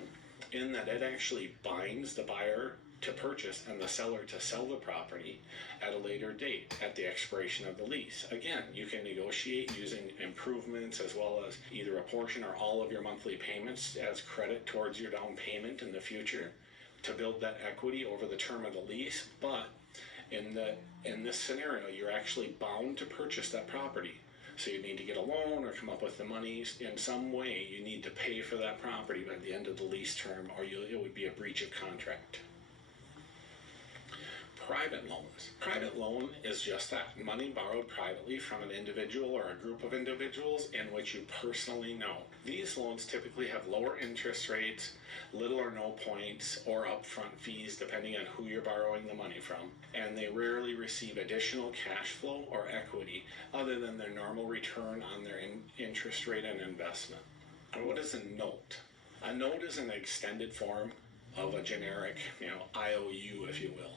in that it actually binds the buyer to purchase and the seller to sell the property at a later date at the expiration of the lease. Again, you can negotiate using improvements as well as either a portion or all of your monthly payments as credit towards your down payment in the future to build that equity over the term of the lease. But in this scenario, you're actually bound to purchase that property. So you need to get a loan or come up with the money in some way. You need to pay for that property by the end of the lease term, or it would be a breach of contract. Private loans. Private loan is just that, money borrowed privately from an individual or a group of individuals in which you personally know. These loans typically have lower interest rates, little or no points, or upfront fees depending on who you're borrowing the money from, and they rarely receive additional cash flow or equity other than their normal return on their interest rate and investment. And what is a note? A note is an extended form of a generic, IOU, if you will.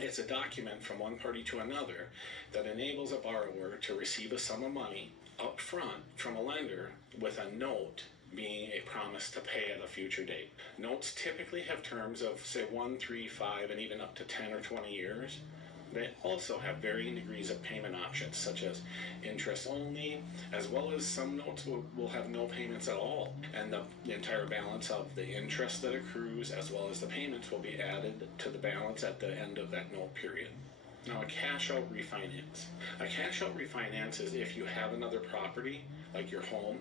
It's a document from one party to another that enables a borrower to receive a sum of money up front from a lender with a note being a promise to pay at a future date. Notes typically have terms of, say, 1, 3, 5, and even up to 10 or 20 years. They also have varying degrees of payment options, such as interest only, as well as some notes will have no payments at all, and the entire balance of the interest that accrues, as well as the payments, will be added to the balance at the end of that note period. Now, a cash out refinance. A cash out refinance is if you have another property, like your home,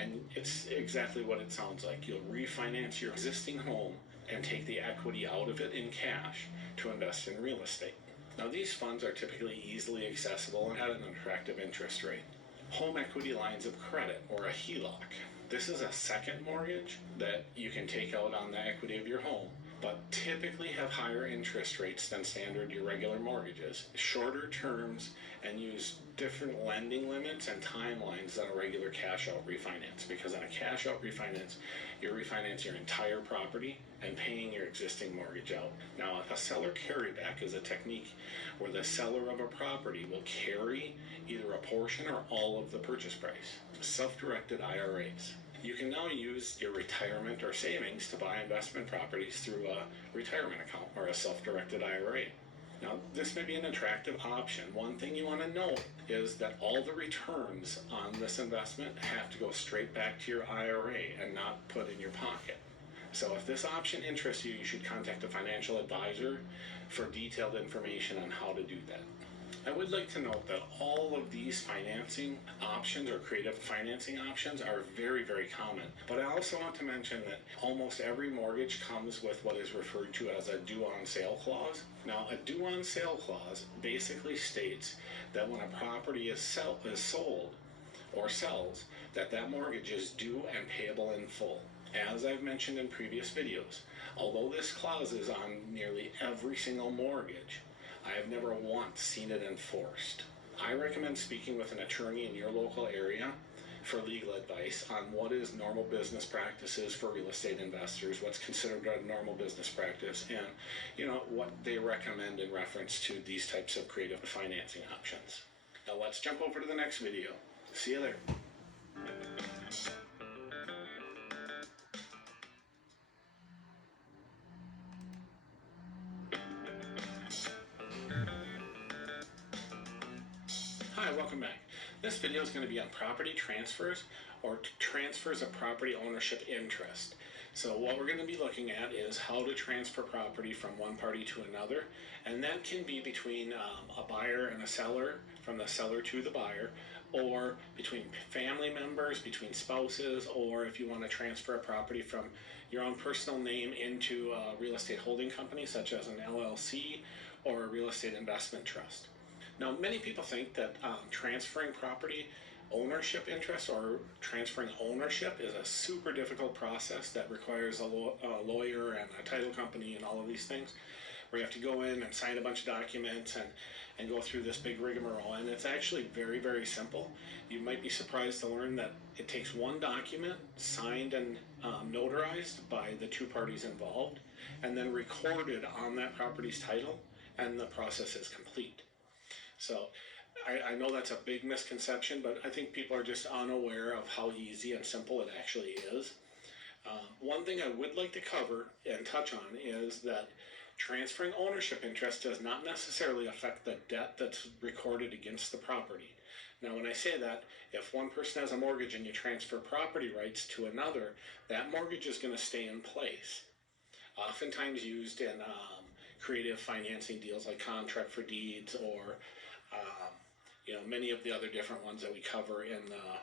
and it's exactly what it sounds like. You'll refinance your existing home and take the equity out of it in cash to invest in real estate. Now, these funds are typically easily accessible and at an attractive interest rate. Home equity lines of credit, or a HELOC. This is a second mortgage that you can take out on the equity of your home, but typically have higher interest rates than standard irregular mortgages, shorter terms, and use different lending limits and timelines than a regular cash out refinance. Because in a cash out refinance, you refinance your entire property and paying your existing mortgage out. Now, a seller carryback is a technique where the seller of a property will carry either a portion or all of the purchase price. Self-directed IRAs. You can now use your retirement or savings to buy investment properties through a retirement account or a self-directed IRA. Now, this may be an attractive option. One thing you want to know is that all the returns on this investment have to go straight back to your IRA and not put in your pocket. So if this option interests you, you should contact a financial advisor for detailed information on how to do that. I would like to note that all of these financing options or creative financing options are very, very common. But I also want to mention that almost every mortgage comes with what is referred to as a due on sale clause. Now, a due on sale clause basically states that when a property is sold or sells, that mortgage is due and payable in full. As I've mentioned in previous videos, although this clause is on nearly every single mortgage, I have never once seen it enforced. I recommend speaking with an attorney in your local area for legal advice on what is normal business practices for real estate investors, what's considered a normal business practice, and what they recommend in reference to these types of creative financing options. Now let's jump over to the next video. See you there. Hi, welcome back. This video is going to be on property transfers or transfers of property ownership interest. So what we're going to be looking at is how to transfer property from one party to another, and that can be between a buyer and a seller, from the seller to the buyer, or between family members, between spouses, or if you want to transfer a property from your own personal name into a real estate holding company such as an LLC or a real estate investment trust. Now, many people think that transferring property ownership interest or transferring ownership is a super difficult process that requires a lawyer and a title company and all of these things, where you have to go in and sign a bunch of documents and go through this big rigmarole. And it's actually very, very simple. You might be surprised to learn that it takes one document signed and notarized by the two parties involved and then recorded on that property's title, and the process is complete. So I know that's a big misconception, but I think people are just unaware of how easy and simple it actually is. One thing I would like to cover and touch on is that transferring ownership interest does not necessarily affect the debt that's recorded against the property. Now, when I say that, if one person has a mortgage and you transfer property rights to another, that mortgage is going to stay in place. Oftentimes used in creative financing deals like contract for deeds or many of the other different ones that we cover in the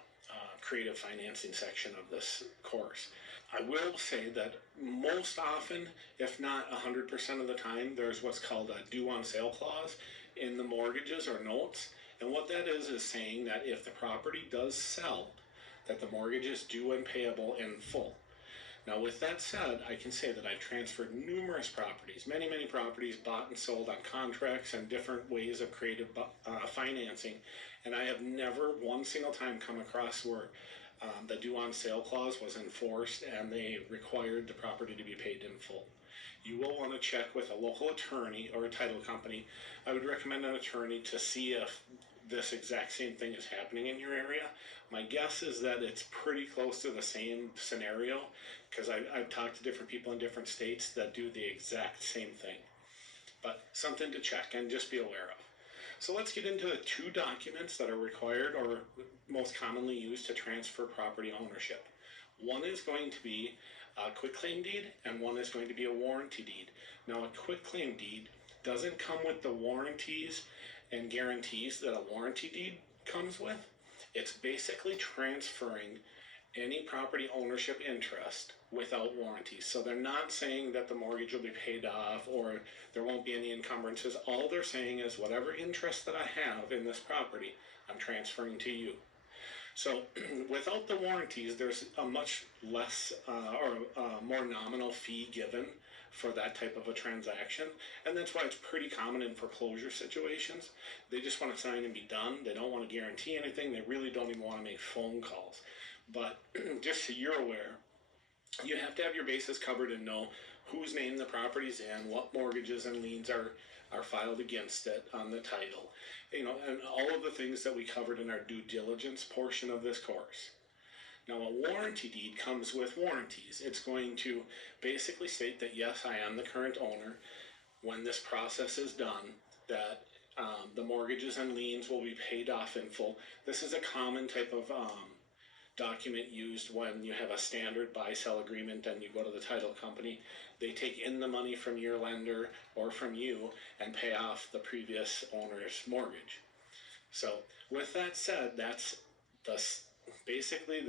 creative financing section of this course. I will say that most often, if not 100% of the time, there's what's called a due on sale clause in the mortgages or notes. And what that is saying that if the property does sell, that the mortgage is due and payable in full. Now, with that said, I can say that I've transferred numerous properties, many, many properties bought and sold on contracts and different ways of creative financing, and I have never one single time come across where the due on sale clause was enforced and they required the property to be paid in full. You will want to check with a local attorney or a title company. I would recommend an attorney to see if this exact same thing is happening in your area. My guess is that it's pretty close to the same scenario, because I've talked to different people in different states that do the exact same thing. But something to check and just be aware of. So let's get into the two documents that are required or most commonly used to transfer property ownership. One is going to be a quitclaim deed, and one is going to be a warranty deed. Now, a quitclaim deed doesn't come with the warranties and guarantees that a warranty deed comes with. It's basically transferring any property ownership interest without warranties. So they're not saying that the mortgage will be paid off or there won't be any encumbrances. All they're saying is whatever interest that I have in this property, I'm transferring to you. So without the warranties, there's a much less more nominal fee given for that type of a transaction, and that's why it's pretty common in foreclosure situations. They just want to sign and be done. They don't want to guarantee anything. They really don't even want to make phone calls. But just so you're aware, you have to have your bases covered and know whose name the property's in, what mortgages and liens are filed against it on the title, and all of the things that we covered in our due diligence portion of this course. Now, a warranty deed comes with warranties. It's going to basically state that, yes, I am the current owner. When this process is done, that the mortgages and liens will be paid off in full. This is a common type of document used when you have a standard buy-sell agreement and you go to the title company. They take in the money from your lender or from you and pay off the previous owner's mortgage. So with that said, that's basically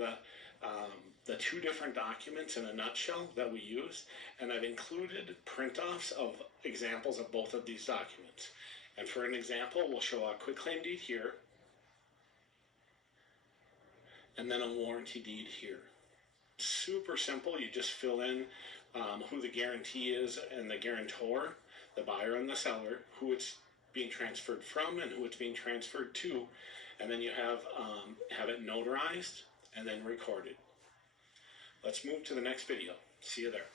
the two different documents in a nutshell that we use, and I've included print-offs of examples of both of these documents. And for an example, we'll show a quitclaim deed here, and then a warranty deed here. Super simple. You just fill in who the guarantee is and the guarantor, the buyer and the seller, who it's being transferred from and who it's being transferred to, and then you have it notarized and then recorded. Let's move to the next video. See you there.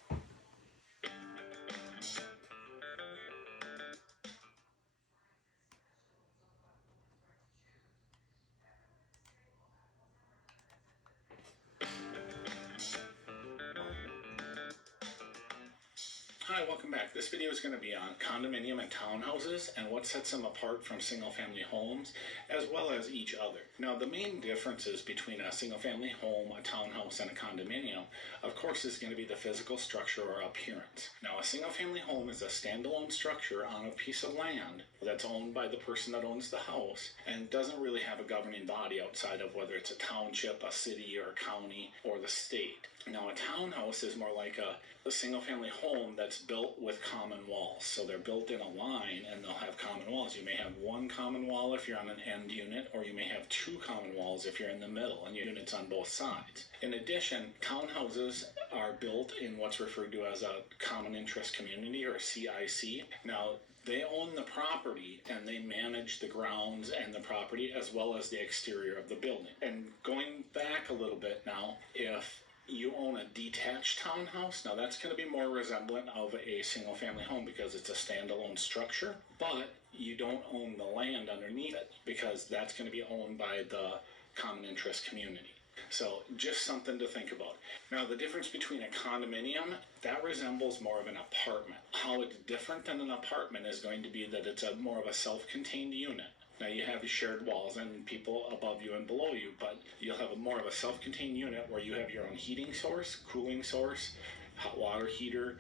Hi, welcome back. This video is going to be on condominium and townhouses and what sets them apart from single-family homes, as well as each other. Now, the main differences between a single-family home, a townhouse, and a condominium, of course, is going to be the physical structure or appearance. Now, a single-family home is a standalone structure on a piece of land that's owned by the person that owns the house and doesn't really have a governing body outside of whether it's a township, a city, or a county, or the state. Now, a townhouse is more like a single-family home that's built with common walls. So they're built in a line and they'll have common walls. You may have one common wall if you're on an end unit, or you may have two common walls if you're in the middle and your units on both sides. In addition, townhouses are built in what's referred to as a common interest community, or CIC. Now, they own the property and they manage the grounds and the property as well as the exterior of the building. And going back a little bit now, if you own a detached townhouse, now that's going to be more resemblant of a single family home because it's a standalone structure, but you don't own the land underneath it because that's going to be owned by the common interest community. So just something to think about. Now, the difference between a condominium, that resembles more of an apartment. How it's different than an apartment is going to be that it's more of a self-contained unit. Now, you have shared walls and people above you and below you, but you'll have more of a self-contained unit where you have your own heating source, cooling source, hot water heater,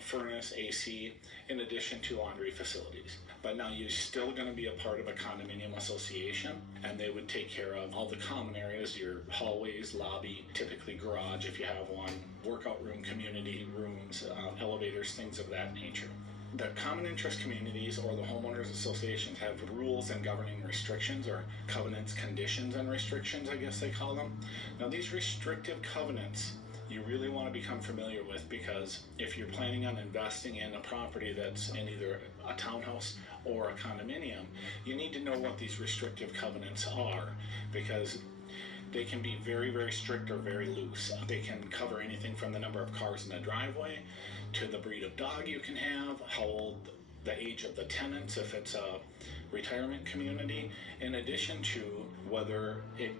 furnace, AC, in addition to laundry facilities. But now you're still going to be a part of a condominium association, and they would take care of all the common areas, your hallways, lobby, typically garage if you have one, workout room, community rooms, elevators, things of that nature. The common interest communities or the homeowners associations have rules and governing restrictions, or covenants, conditions, and restrictions, I guess they call them. Now, these restrictive covenants you really want to become familiar with, because if you're planning on investing in a property that's in either a townhouse or a condominium, you need to know what these restrictive covenants are, because they can be very, very strict or very loose. They can cover anything from the number of cars in the driveway to the breed of dog you can have, how old, the age of the tenants, if it's a retirement community, in addition to whether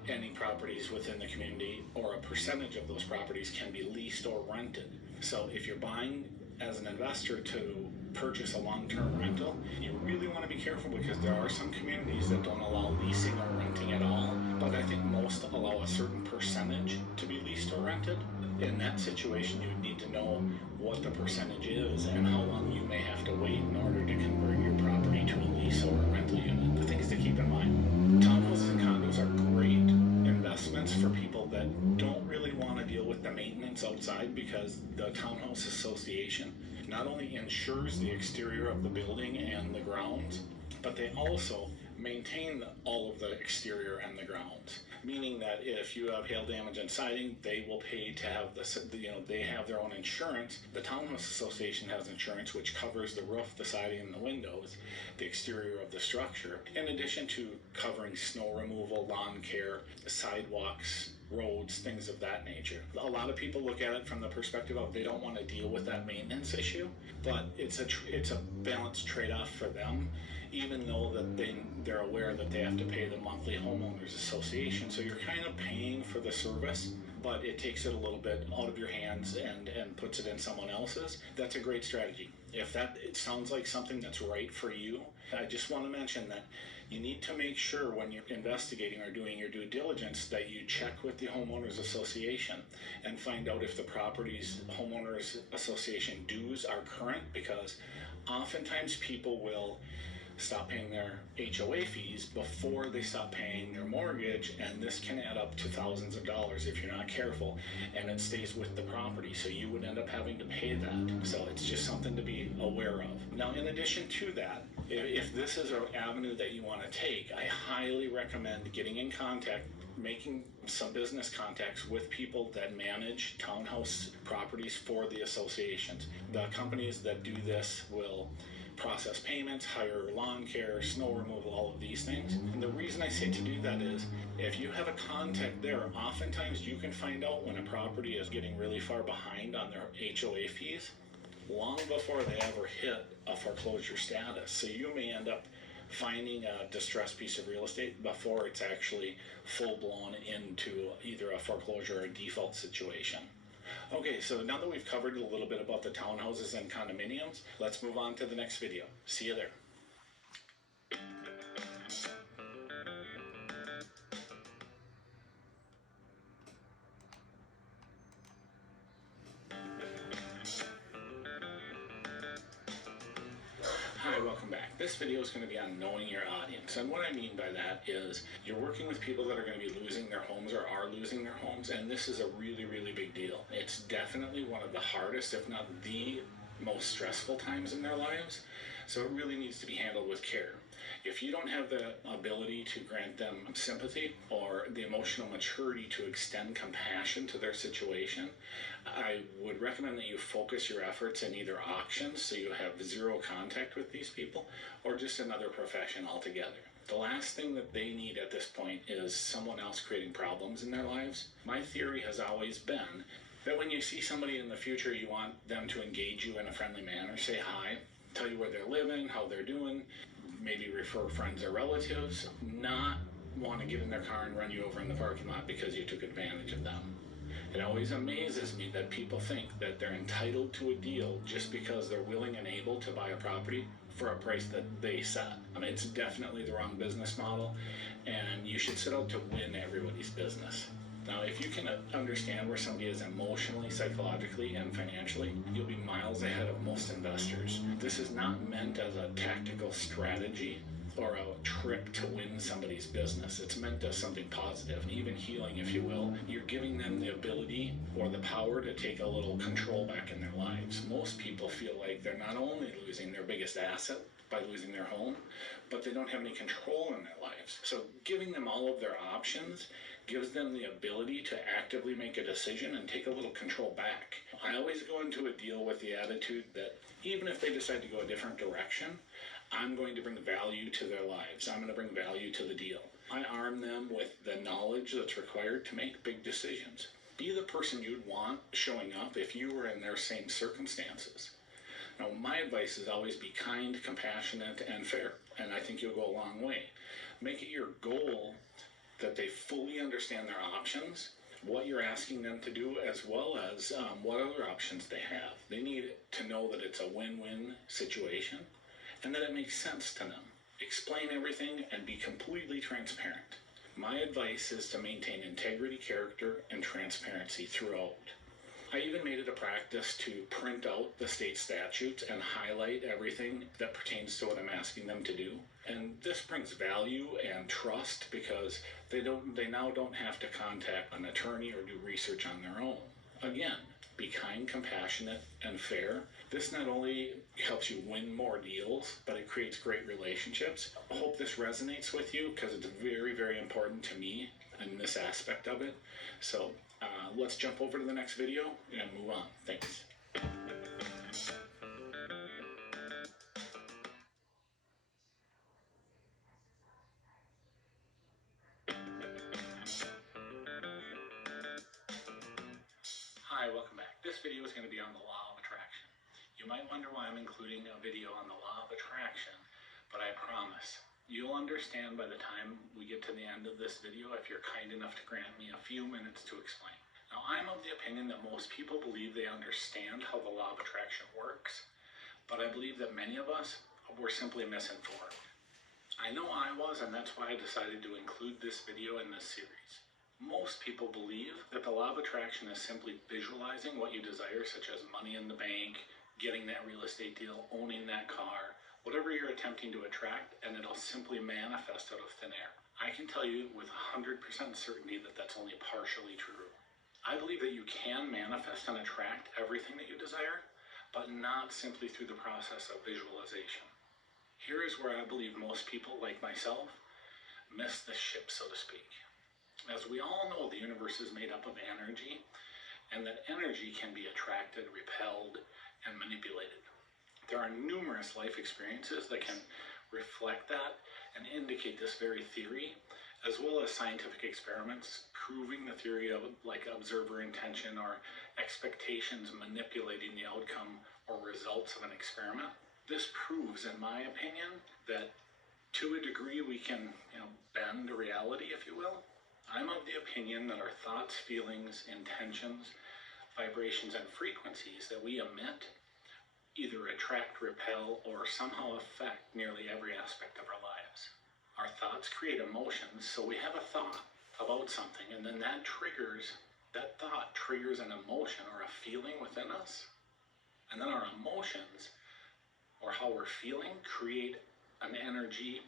any properties within the community or a percentage of those properties can be leased or rented. So if you're buying as an investor to purchase a long-term rental, you really want to be careful because there are some communities that don't allow leasing or renting at all, but I think most allow a certain percentage to be leased or rented. In that situation, you would need to know what the percentage is and how long you may have to wait in order to convert your property to a lease or a rental unit. The things to keep in mind: townhouses and condos are great investments for people that don't really want to deal with the maintenance outside, because the townhouse association not only insures the exterior of the building and the grounds, but they also maintain all of the exterior and the grounds. Meaning that if you have hail damage and siding, they will pay to have they have their own insurance. The townhouse association has insurance which covers the roof, the siding, and the windows, the exterior of the structure, in addition to covering snow removal, lawn care, sidewalks, roads, things of that nature. A lot of people look at it from the perspective of they don't want to deal with that maintenance issue, but it's a balanced trade-off for them, even though that they're aware that they have to pay the monthly homeowners association. So you're kind of paying for the service, but it takes it a little bit out of your hands and puts it in someone else's. That's a great strategy. If it sounds like something that's right for you, I just want to mention that you need to make sure when you're investigating or doing your due diligence that you check with the homeowners association and find out if the property's homeowners association dues are current, because oftentimes people will stop paying their HOA fees before they stop paying their mortgage, and this can add up to thousands of dollars if you're not careful, and it stays with the property, so you would end up having to pay that. So it's just something to be aware of. Now, in addition to that, if this is an avenue that you want to take, I highly recommend getting in contact, making some business contacts with people that manage townhouse properties for the associations. The companies that do this will process payments, hire lawn care, snow removal, all of these things. And the reason I say to do that is, if you have a contact there, oftentimes you can find out when a property is getting really far behind on their HOA fees long before they ever hit a foreclosure status. So you may end up finding a distressed piece of real estate before it's actually full-blown into either a foreclosure or a default situation. Okay, so now that we've covered a little bit about the townhouses and condominiums, let's move on to the next video. See you there. Hi, welcome back. This video is going to be on knowing your audience. And what I mean by that is you're working with people that are going to be losing their homes or are losing their homes, and this is a really, really big deal. It's definitely one of the hardest, if not the most stressful times in their lives. So it really needs to be handled with care. If you don't have the ability to grant them sympathy or the emotional maturity to extend compassion to their situation, I would recommend that you focus your efforts in either auctions, so you have zero contact with these people, or just another profession altogether. The last thing that they need at this point is someone else creating problems in their lives. My theory has always been that when you see somebody in the future, you want them to engage you in a friendly manner, say hi, tell you where they're living, how they're doing, maybe refer friends or relatives, not want to get in their car and run you over in the parking lot because you took advantage of them. It always amazes me that people think that they're entitled to a deal just because they're willing and able to buy a property for a price that they set. I mean, it's definitely the wrong business model, and you should set out to win everybody's business. Now, if you can understand where somebody is emotionally, psychologically, and financially, you'll be miles ahead of most investors. This is not meant as a tactical strategy or a trick to win somebody's business. It's meant as something positive, even healing, if you will. You're giving them the ability or the power to take a little control back in their lives. Most people feel like they're not only losing their biggest asset by losing their home, but they don't have any control in their lives. So giving them all of their options gives them the ability to actively make a decision and take a little control back. I always go into a deal with the attitude that even if they decide to go a different direction, I'm going to bring value to their lives. I'm going to bring value to the deal. I arm them with the knowledge that's required to make big decisions. Be the person you'd want showing up if you were in their same circumstances. Now, my advice is always be kind, compassionate, and fair. and I think you'll go a long way. Make it your goal that they fully understand their options, what you're asking them to do, as well as what other options they have. They need to know that it's a win-win situation and that it makes sense to them. Explain everything and be completely transparent. My advice is to maintain integrity, character, and transparency throughout. I even made it a practice to print out the state statutes and highlight everything that pertains to what I'm asking them to do. And this brings value and trust because they now don't have to contact an attorney or do research on their own. Again, be kind, compassionate, and fair. This not only helps you win more deals, but it creates great relationships. I hope this resonates with you because it's very, very important to me in this aspect of it. So let's jump over to the next video and move on. Thanks. Hi, welcome back. This video is going to be on the law of attraction. You might wonder why I'm including a video on the law of attraction, but I promise you'll understand by the time we get to the end of this video if you're kind enough to grant me a few minutes to explain. Now, I'm of the opinion that most people believe they understand how the law of attraction works, but I believe that many of us were simply misinformed. I know I was, and that's why I decided to include this video in this series. Most people believe that the law of attraction is simply visualizing what you desire, such as money in the bank, getting that real estate deal, owning that car, whatever you're attempting to attract, and it'll simply manifest out of thin air. I can tell you with 100% certainty that that's only partially true. I believe that you can manifest and attract everything that you desire, but not simply through the process of visualization. Here is where I believe most people, like myself, miss the ship, so to speak. As we all know, the universe is made up of energy, and that energy can be attracted, repelled, and manipulated. There are numerous life experiences that can reflect that and indicate this very theory, as well as scientific experiments proving the theory of like observer intention or expectations manipulating the outcome or results of an experiment. This proves, in my opinion, that to a degree we can bend reality, if you will. I'm of the opinion that our thoughts, feelings, intentions, vibrations, and frequencies that we emit either attract, repel, or somehow affect nearly every aspect of our lives. Our thoughts create emotions, so we have a thought about something, and then that thought triggers an emotion or a feeling within us. And then our emotions, or how we're feeling, create an energy,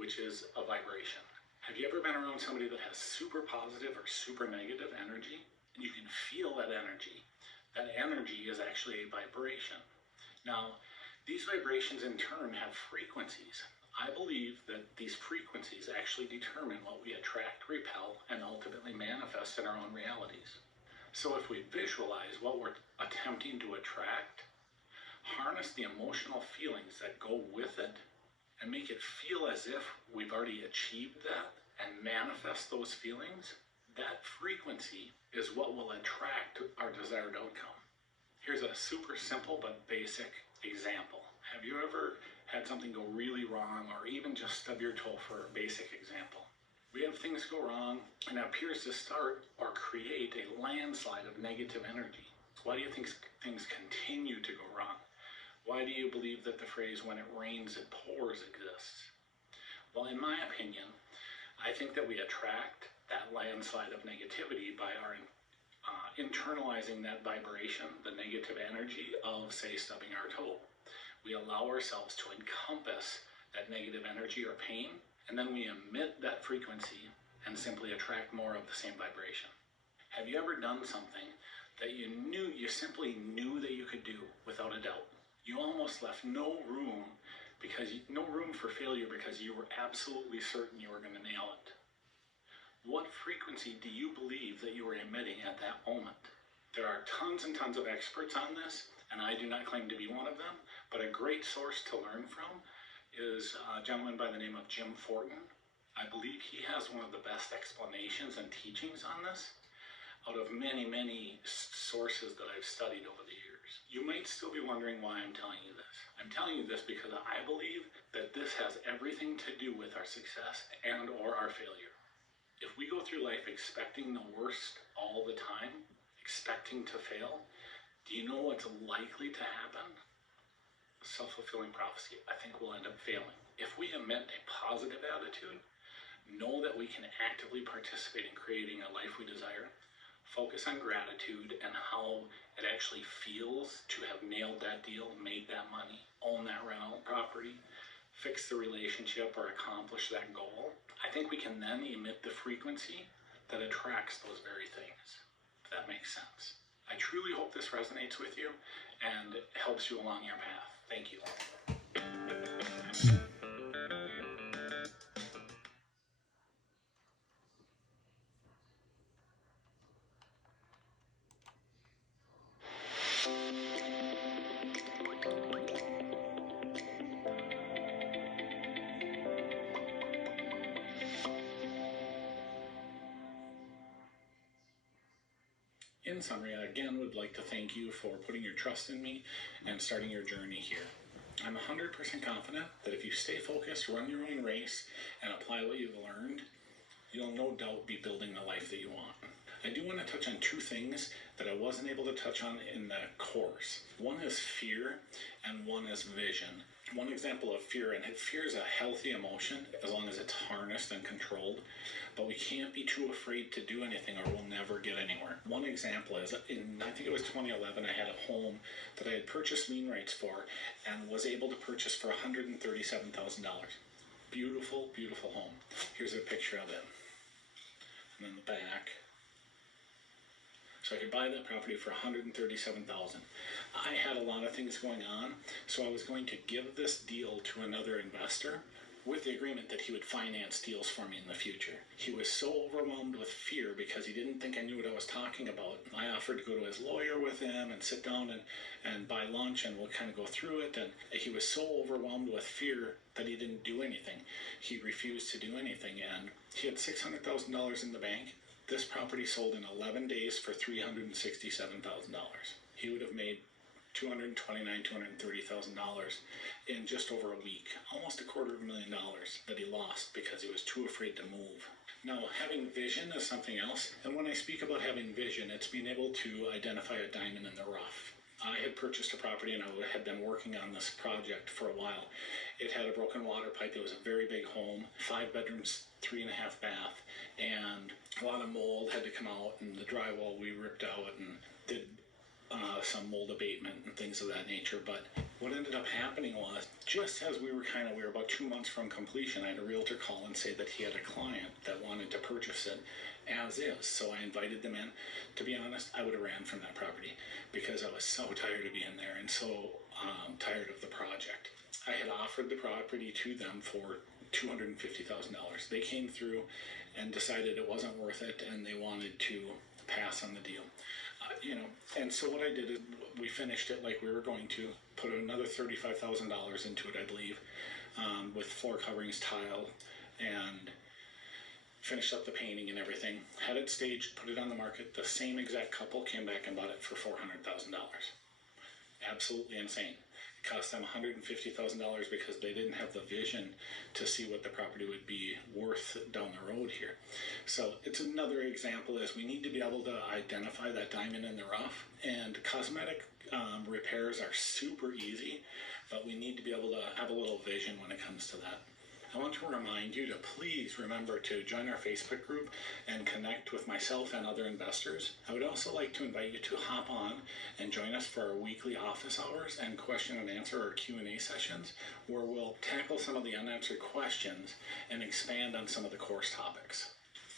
which is a vibration. Have you ever been around somebody that has super positive or super negative energy? And you can feel that energy. That energy is actually a vibration. Now, these vibrations in turn have frequencies. I believe that these frequencies actually determine what we attract, repel, and ultimately manifest in our own realities. So if we visualize what we're attempting to attract, harness the emotional feelings that go with it, and make it feel as if we've already achieved that and manifest those feelings, that frequency is what will attract our desired outcome. Here's a super simple but basic example. Have you ever had something go really wrong, or even just stub your toe for a basic example? We have things go wrong and it appears to start or create a landslide of negative energy. Why do you think things continue to go wrong? Why do you believe that the phrase, when it rains, it pours, exists? Well, in my opinion, I think that we attract that landslide of negativity by our internalizing that vibration, the negative energy of, say, stubbing our toe. We allow ourselves to encompass that negative energy or pain, and then we emit that frequency and simply attract more of the same vibration. Have you ever done something that you simply knew that you could do without a doubt? You almost left no room for failure because you were absolutely certain you were going to nail it. What frequency do you believe that you were emitting at that moment? There are tons and tons of experts on this, and I do not claim to be one of them, but a great source to learn from is a gentleman by the name of Jim Fortin. I believe he has one of the best explanations and teachings on this out of many, many sources that I've studied over the years. You might still be wondering why I'm telling you this. this. I'm telling you this because I believe that this has everything to do with our success and or our failure. If we go through life expecting the worst all the time, expecting to fail, do you know what's likely to happen? Self-fulfilling prophecy. I think we'll end up failing. If we emit a positive attitude, know that we can actively participate in creating a life we desire, focus on gratitude and how it actually feels to have nailed that deal, made that money, own that rental property, fix the relationship or accomplish that goal, I think we can then emit the frequency that attracts those very things. If that makes sense. I truly hope this resonates with you and helps you along your path. Thank you. In summary, I again would like to thank you for putting your trust in me and starting your journey here. I'm 100% confident that if you stay focused, run your own race, and apply what you've learned, you'll no doubt be building the life that you want. I do want to touch on two things that I wasn't able to touch on in the course. One is fear and one is vision. One example of fear, and fear is a healthy emotion as long as it's harnessed and controlled, but we can't be too afraid to do anything or we'll never get anywhere. One example is I think it was 2011, I had a home that I had purchased lien rights for and was able to purchase for $137,000. Beautiful, beautiful home. Here's a picture of it. And then the back. So I could buy that property for $137,000. I had a lot of things going on, so I was going to give this deal to another investor with the agreement that he would finance deals for me in the future. He was so overwhelmed with fear because he didn't think I knew what I was talking about. I offered to go to his lawyer with him and sit down and buy lunch and we'll kind of go through it. And he was so overwhelmed with fear that he didn't do anything. He refused to do anything, and he had $600,000 in the bank. This property sold in 11 days for $367,000. He would have made $230,000 in just over a week, almost $250,000 that he lost because he was too afraid to move. Now, having vision is something else, and when I speak about having vision, it's being able to identify a diamond in the rough. I had purchased a property and I had been working on this project for a while. It had a broken water pipe. It was a very big home, 5 bedrooms, 3.5 bath, and a lot of mold had to come out, and the drywall we ripped out and did some mold abatement and things of that nature. But what ended up happening was, just as we were about 2 months from completion, I had a realtor call and say that he had a client that wanted to purchase it as is. So I invited them in. To be honest, I would have ran from that property because I was so tired of being there and so tired of the project. I had offered the property to them for $250,000. They came through and decided it wasn't worth it and they wanted to pass on the deal. And so what I did is we finished it like we were going to, put another $35,000 into it, I believe, with floor coverings, tile, and finished up the painting and everything. Had it staged, put it on the market. The same exact couple came back and bought it for $400,000. Absolutely insane. It cost them $150,000 because they didn't have the vision to see what the property would be worth down the road here. So it's another example is we need to be able to identify that diamond in the rough, and cosmetic repairs are super easy, but we need to be able to have a little vision when it comes to that. I want to remind you to please remember to join our Facebook group and connect with myself and other investors. I would also like to invite you to hop on and join us for our weekly office hours and question and answer or Q&A sessions, where we'll tackle some of the unanswered questions and expand on some of the course topics.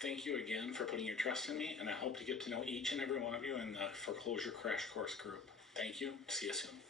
Thank you again for putting your trust in me, and I hope to get to know each and every one of you in the Foreclosure Crash Course group. Thank you. See you soon.